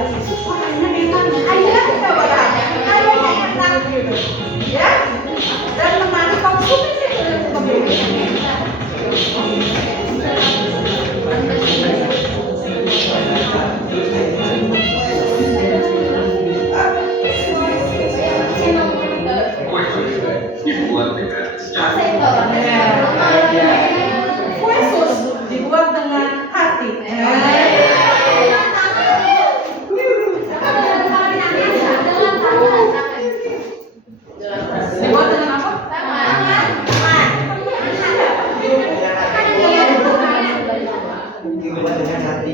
Wah, kayaknya enak, kayaknya barangnya, kayaknya enak gitu. Ya, dan menarik konsumen itu pembeli. Kue sus dibuat dengan hati. Dibuat dengan apa? Dibuat dengan hati.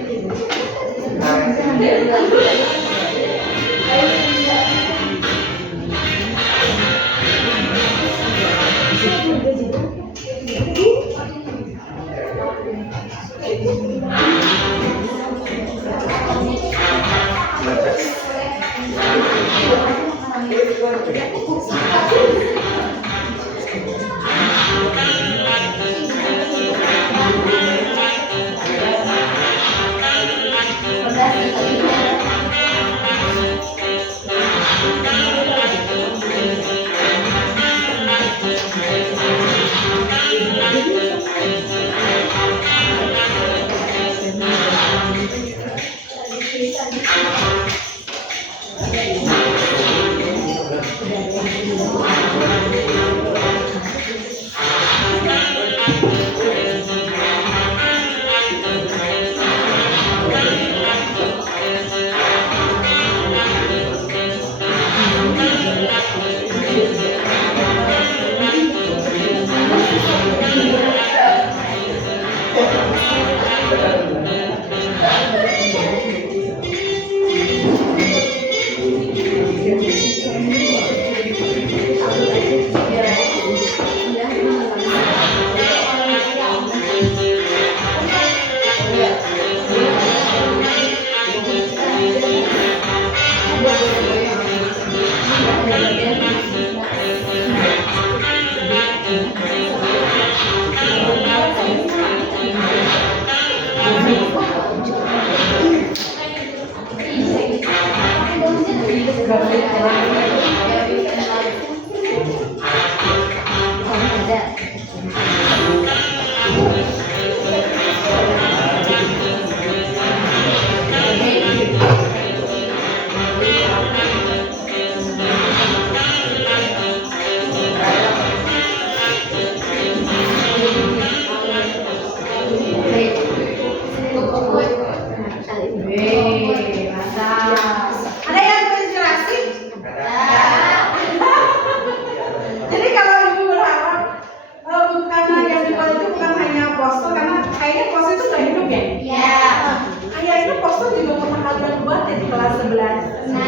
ya di kelas 11? Nah.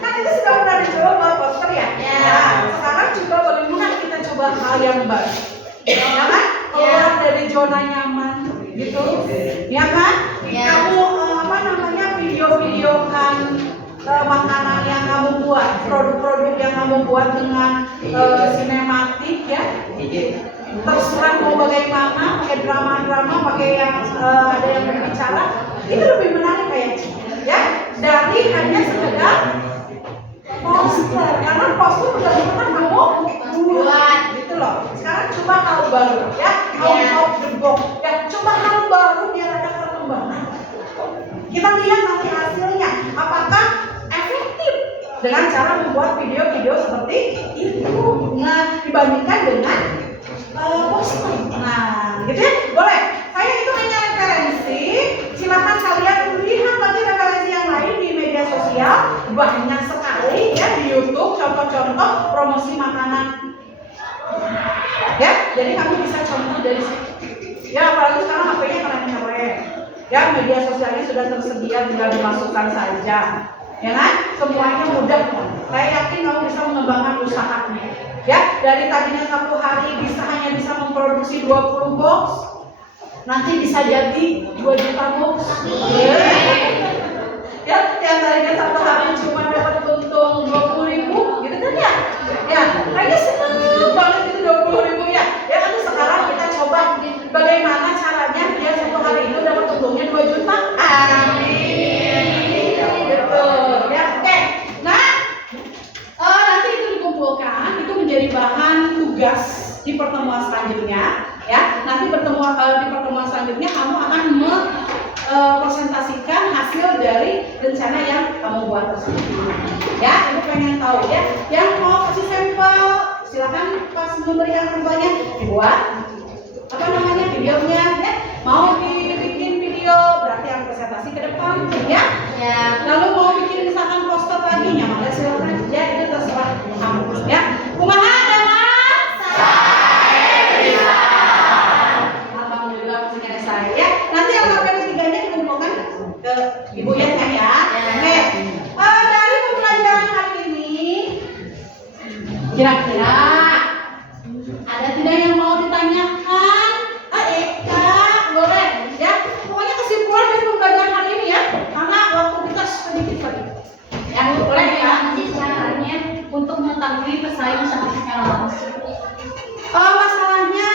Kan itu sudah pernah dicoba buat poster ya? Ya. Nah, sekarang coba bagaimana kita coba hal yang baru. Ya kan? Keluar dari zona nyaman gitu. Ya kan? Ya. Kamu video-videokan makanan yang kamu buat, produk-produk yang kamu buat dengan sinematik ya. Terserah mau bagaimana, pakai drama-drama, pakai yang ada yang berbicara, itu lebih menarik kayaknya, ya. Dari hanya sekedar poster, karena poster udah pernah kamu buat, gitu loh. Sekarang coba hal baru, ya, out of the box, ya. Coba hal baru biar ada perkembangan. Kita lihat nanti hasilnya, apakah efektif dengan cara membuat video-video seperti itu. Nah, dibandingkan dengan poster. Nah, gitu ya, boleh. Saya itu hanya referensi. Silakan kalian lihat lagi referensi yang lain di media sosial. Banyak sekali ya di YouTube contoh-contoh promosi makanan. Ya, jadi kamu bisa contoh dari situ. Ya, apalagi sekarang HP-nya keren-keren. Ya, media sosialnya sudah tersedia, tinggal dimasukkan saja. Ya kan? Semuanya mudah. Saya yakin kamu bisa mengembangkan usahanya. Ya, dari tadinya satu hari hanya bisa memproduksi 20 box, nanti bisa jadi 2 juta box. Ya, yang tadinya satu hari cuma dapat untung 20.000, gitu kan ya? Ya, kayaknya seneng banget itu 20.000 ya. Ya, nanti sekarang kita coba bagaimana caranya dia satu hari itu dapat untungnya 2 juta. Amin. Gitu. Ya, oke. Nah, nanti itu dikumpulkan, itu menjadi bahan tugas di pertemuan selanjutnya. Ya, nanti di pertemuan selanjutnya kamu akan presentasikan hasil dari rencana yang kamu buat tersebut. Ya, ibu pengen tahu ya. Yang mau kasih sampel, silakan pas memberikan sampelnya dibuat apa namanya videonya ya. Mau dibikin video berarti yang presentasi ke depan ya. Ya. Lalu mau bikin misalkan poster lagi nyaman silakan ya, itu terserah kamu ya. Kumaha dalam alhamdulillah punya saya ya. Nanti yang sampai ketiganya dikumpulkan ke ibu ya saya. Oke. Dari pembelajaran hari ini kira-kira ada tidak yang mau ditanyakan? Eka, boleh ya. Pokoknya kesimpulan dari pembelajaran hari ini ya, karena waktu kita sedikit lagi. Ya, boleh ya. Nanti caranya untuk mengetahui pesaing usaha secara langsung. Masalahnya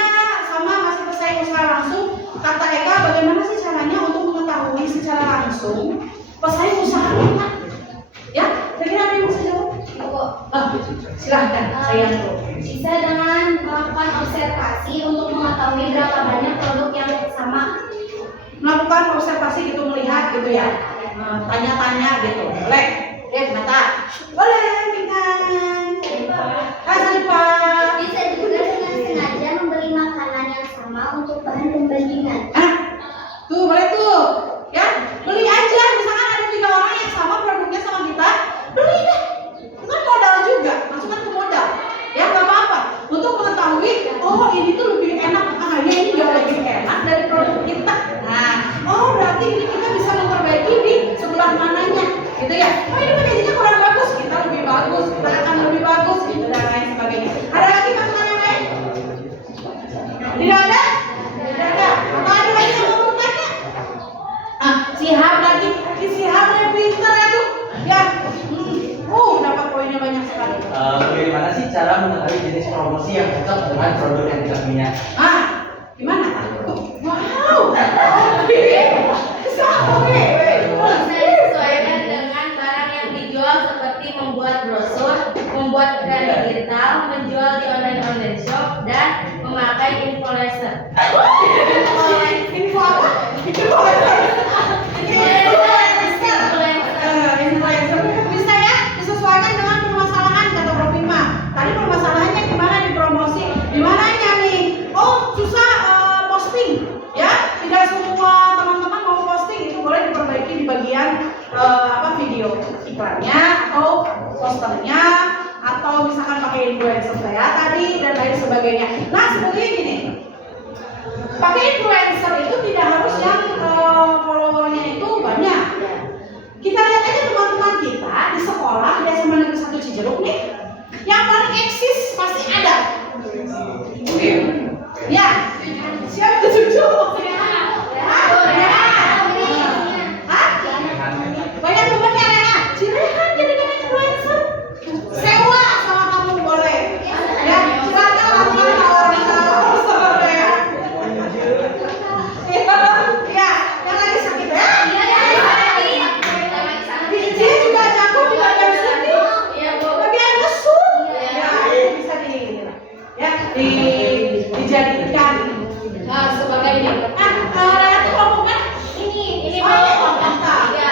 sama masih pesaing usaha langsung. Kata Eka, bagaimana sih caranya untuk mengetahui secara langsung pesaing usaha kita? Ya, kira-kira ada yang bisa jawab? Silahkan, saya dulu. Bisa dengan melakukan observasi untuk mengetahui berapa banyak produk yang sama. Melakukan observasi gitu, melihat gitu ya, tanya-tanya gitu, boleh? Mata, boleh, Bintan. Salipah. Bisa juga dengan sengaja membeli makanan yang sama untuk bahan pembandingan. Tuh boleh tuh, ya beli aja. Misalkan ada 3 orang yang sama produknya sama kita, beli deh. Itu kan modal juga, masukkan ke modal. Ya nggak apa-apa. Untuk mengetahui, oh ini tuh lebih enak, ini jauh lebih enak dari produk kita. Nah, oh berarti ini kita bisa memperbaiki di sebelah mananya, gitu ya. Oh ini packagingnya kurang bagus, kita lebih bagus, kita akan lebih bagus, gitu dan lain sebagainya. Ada lagi masukan yang lain? Tidak ada? Tidak ada. Atau ada lagi yang mau bertanya? Sihab lagi, Sihab yang pintar ya tuh, ya. Dapat poinnya banyak sekali. Bagaimana sih cara mengetahui jenis promosi yang cocok dengan produk yang kita punya? Gimana? Wow. Bisa disesuaikan dengan barang yang dijual seperti membuat brosur, membuat iklan digital, menjual di online shop, dan memakai influencer. Info apa? Influencer bisa ya disesuaikan dengan permasalahan kata Prof. Bima. Tadi permasalahannya gimana dipromosi? Gimananya nih? Oh susah posting ya. Tidak semua teman-teman mau posting, itu boleh diperbaiki di bagian video iklannya atau posternya atau misalkan pakai influencer saya tadi dan lain sebagainya. Nah sebetulnya gini, pakai influencer itu tidak harus yang followernya itu banyak. cuci jeruk nih, yang paling eksis pasti ada. Ya, siapa setuju? Banyak temennya Reha. Si Reha jadikan influencer. Sewa sama kamu boleh. Ya, silakan lakukan tawaran sama Reha. Ya, yang lagi sakit ya? Dia juga jago di bagian sini. Bagian mesum. Ya, bisa dijadikan. Nah, sebagai ini. Reha tuh kelompoknya Ini Oh, banyak kelompok. ya.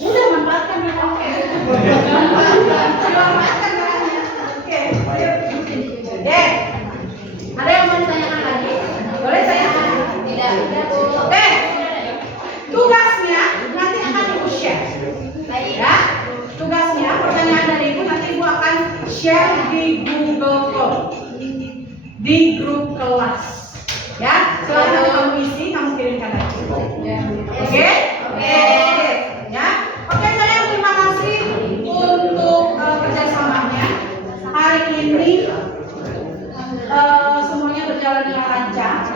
Udah manfaatkan ya. Manfaatkan Rehanya. Oke. Oke. Ada yang mau ditanyakan lagi? Boleh saya? Tidak, Bu. Oke. Tugasnya nanti akan Ibu share. Ya. Tugasnya pertanyaan dari Ibu nanti Ibu akan share di Google Form. Di grup kelas. Ya, silakan kamu isi, kamu kirimkan lagi. Oke? Oke. Ya. Oke, saya terima kasih untuk kerjasamanya. Hari ini semuanya berjalan dengan lancar.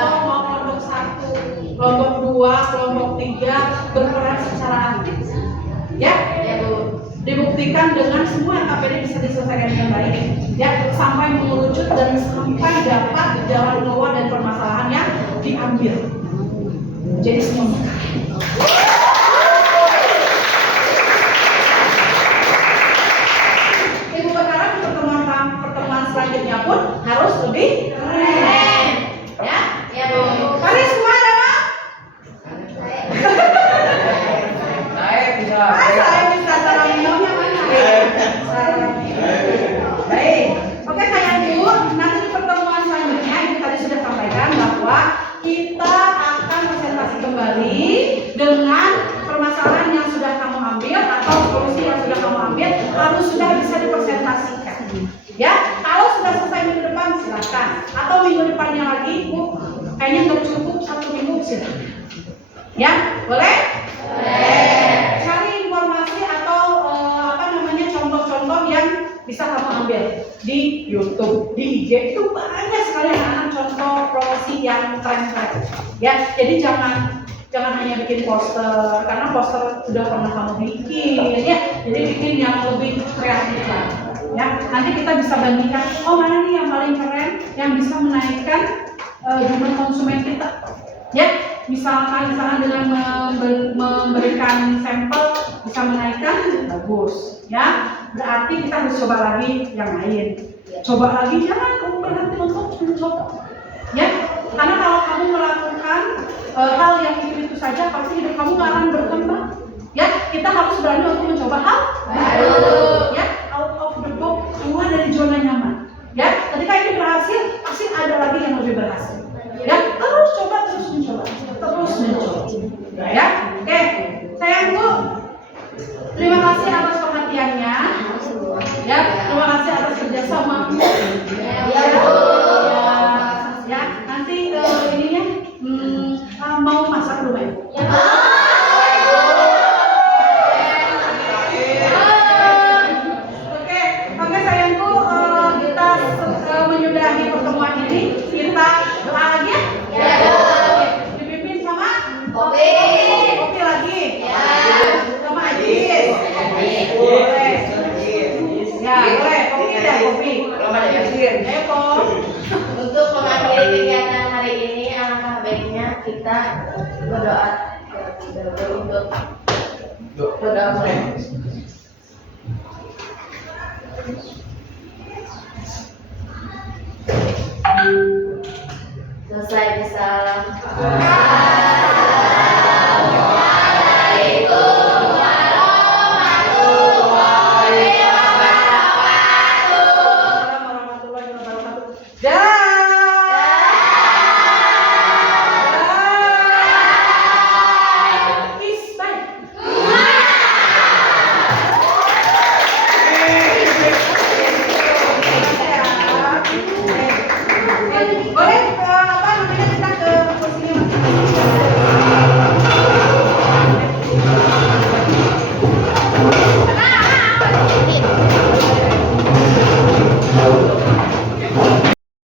Semua mau kelompok 1, kelompok 2, kelompok 3 berperan secara aktif. Ya, dibuktikan dengan semua KPD bisa diselesaikan dengan baik, ya, sampai mengerucut dan sampai dapat jalan keluar dan permasalahan yang diambil. Jadi semuanya. Ibu berharap pertemuan selanjutnya pun harus lebih keren, ya. Ya, Bu. Mari semua ada. Saya bisa cara minumnya mana? Baik. Oke sayang Ibu, nanti di pertemuan selanjutnya Ibu tadi sudah sampaikan bahwa kita akan presentasi kembali dengan permasalahan yang sudah kamu ambil atau solusi yang sudah kamu ambil harus sudah bisa dipresentasikan. Ya, kalau sudah selesai minggu depan silakan. Atau minggu depannya lagi, kayaknya nggak cukup 1 minggu silakan. Ya, boleh? Cari informasi atau contoh-contoh yang bisa kamu ambil di YouTube, di IG itu banyak sekali anak contoh promosi yang keren-keren. Ya, jadi jangan hanya bikin poster karena poster udah pernah kamu bikin, ya. Jadi bikin yang lebih kreatif lah. Ya, nanti kita bisa bandingkan, oh mana nih yang paling keren yang bisa menaikkan jumlah konsumen kita. Ya, misalkan dengan memberikan sampel bisa menaikkan, bagus, ya. Berarti kita harus coba lagi yang lain. Coba lagi, jangan kamu berhenti untuk mencoba, ya. Karena kalau kamu melakukan hal yang itu saja, pasti hidup kamu nggak akan berkembang. Ya, kita harus berani untuk mencoba hal baru, ya. Out of the box, keluar dari zona nyaman. Ya, ketika ini berhasil, pasti ada lagi yang lebih berhasil. Ya, terus coba, terus mencoba. Ya, oke. Sayangku, terima kasih atas perhatiannya. Ya, terima kasih atas kerjasama. Ya, nanti ininya mau masak dulu ya. Oke sayangku, kita menyudahi pertemuan ini. Kita doa lagi ya. Dipimpin sama Kopi lagi. Sama Ajis. Boleh. Ya, boleh. Kopi deh, kopi. Untuk mengakhiri kegiatan hari ini, alangkah baiknya kita berdoa untuk berdoa mulai.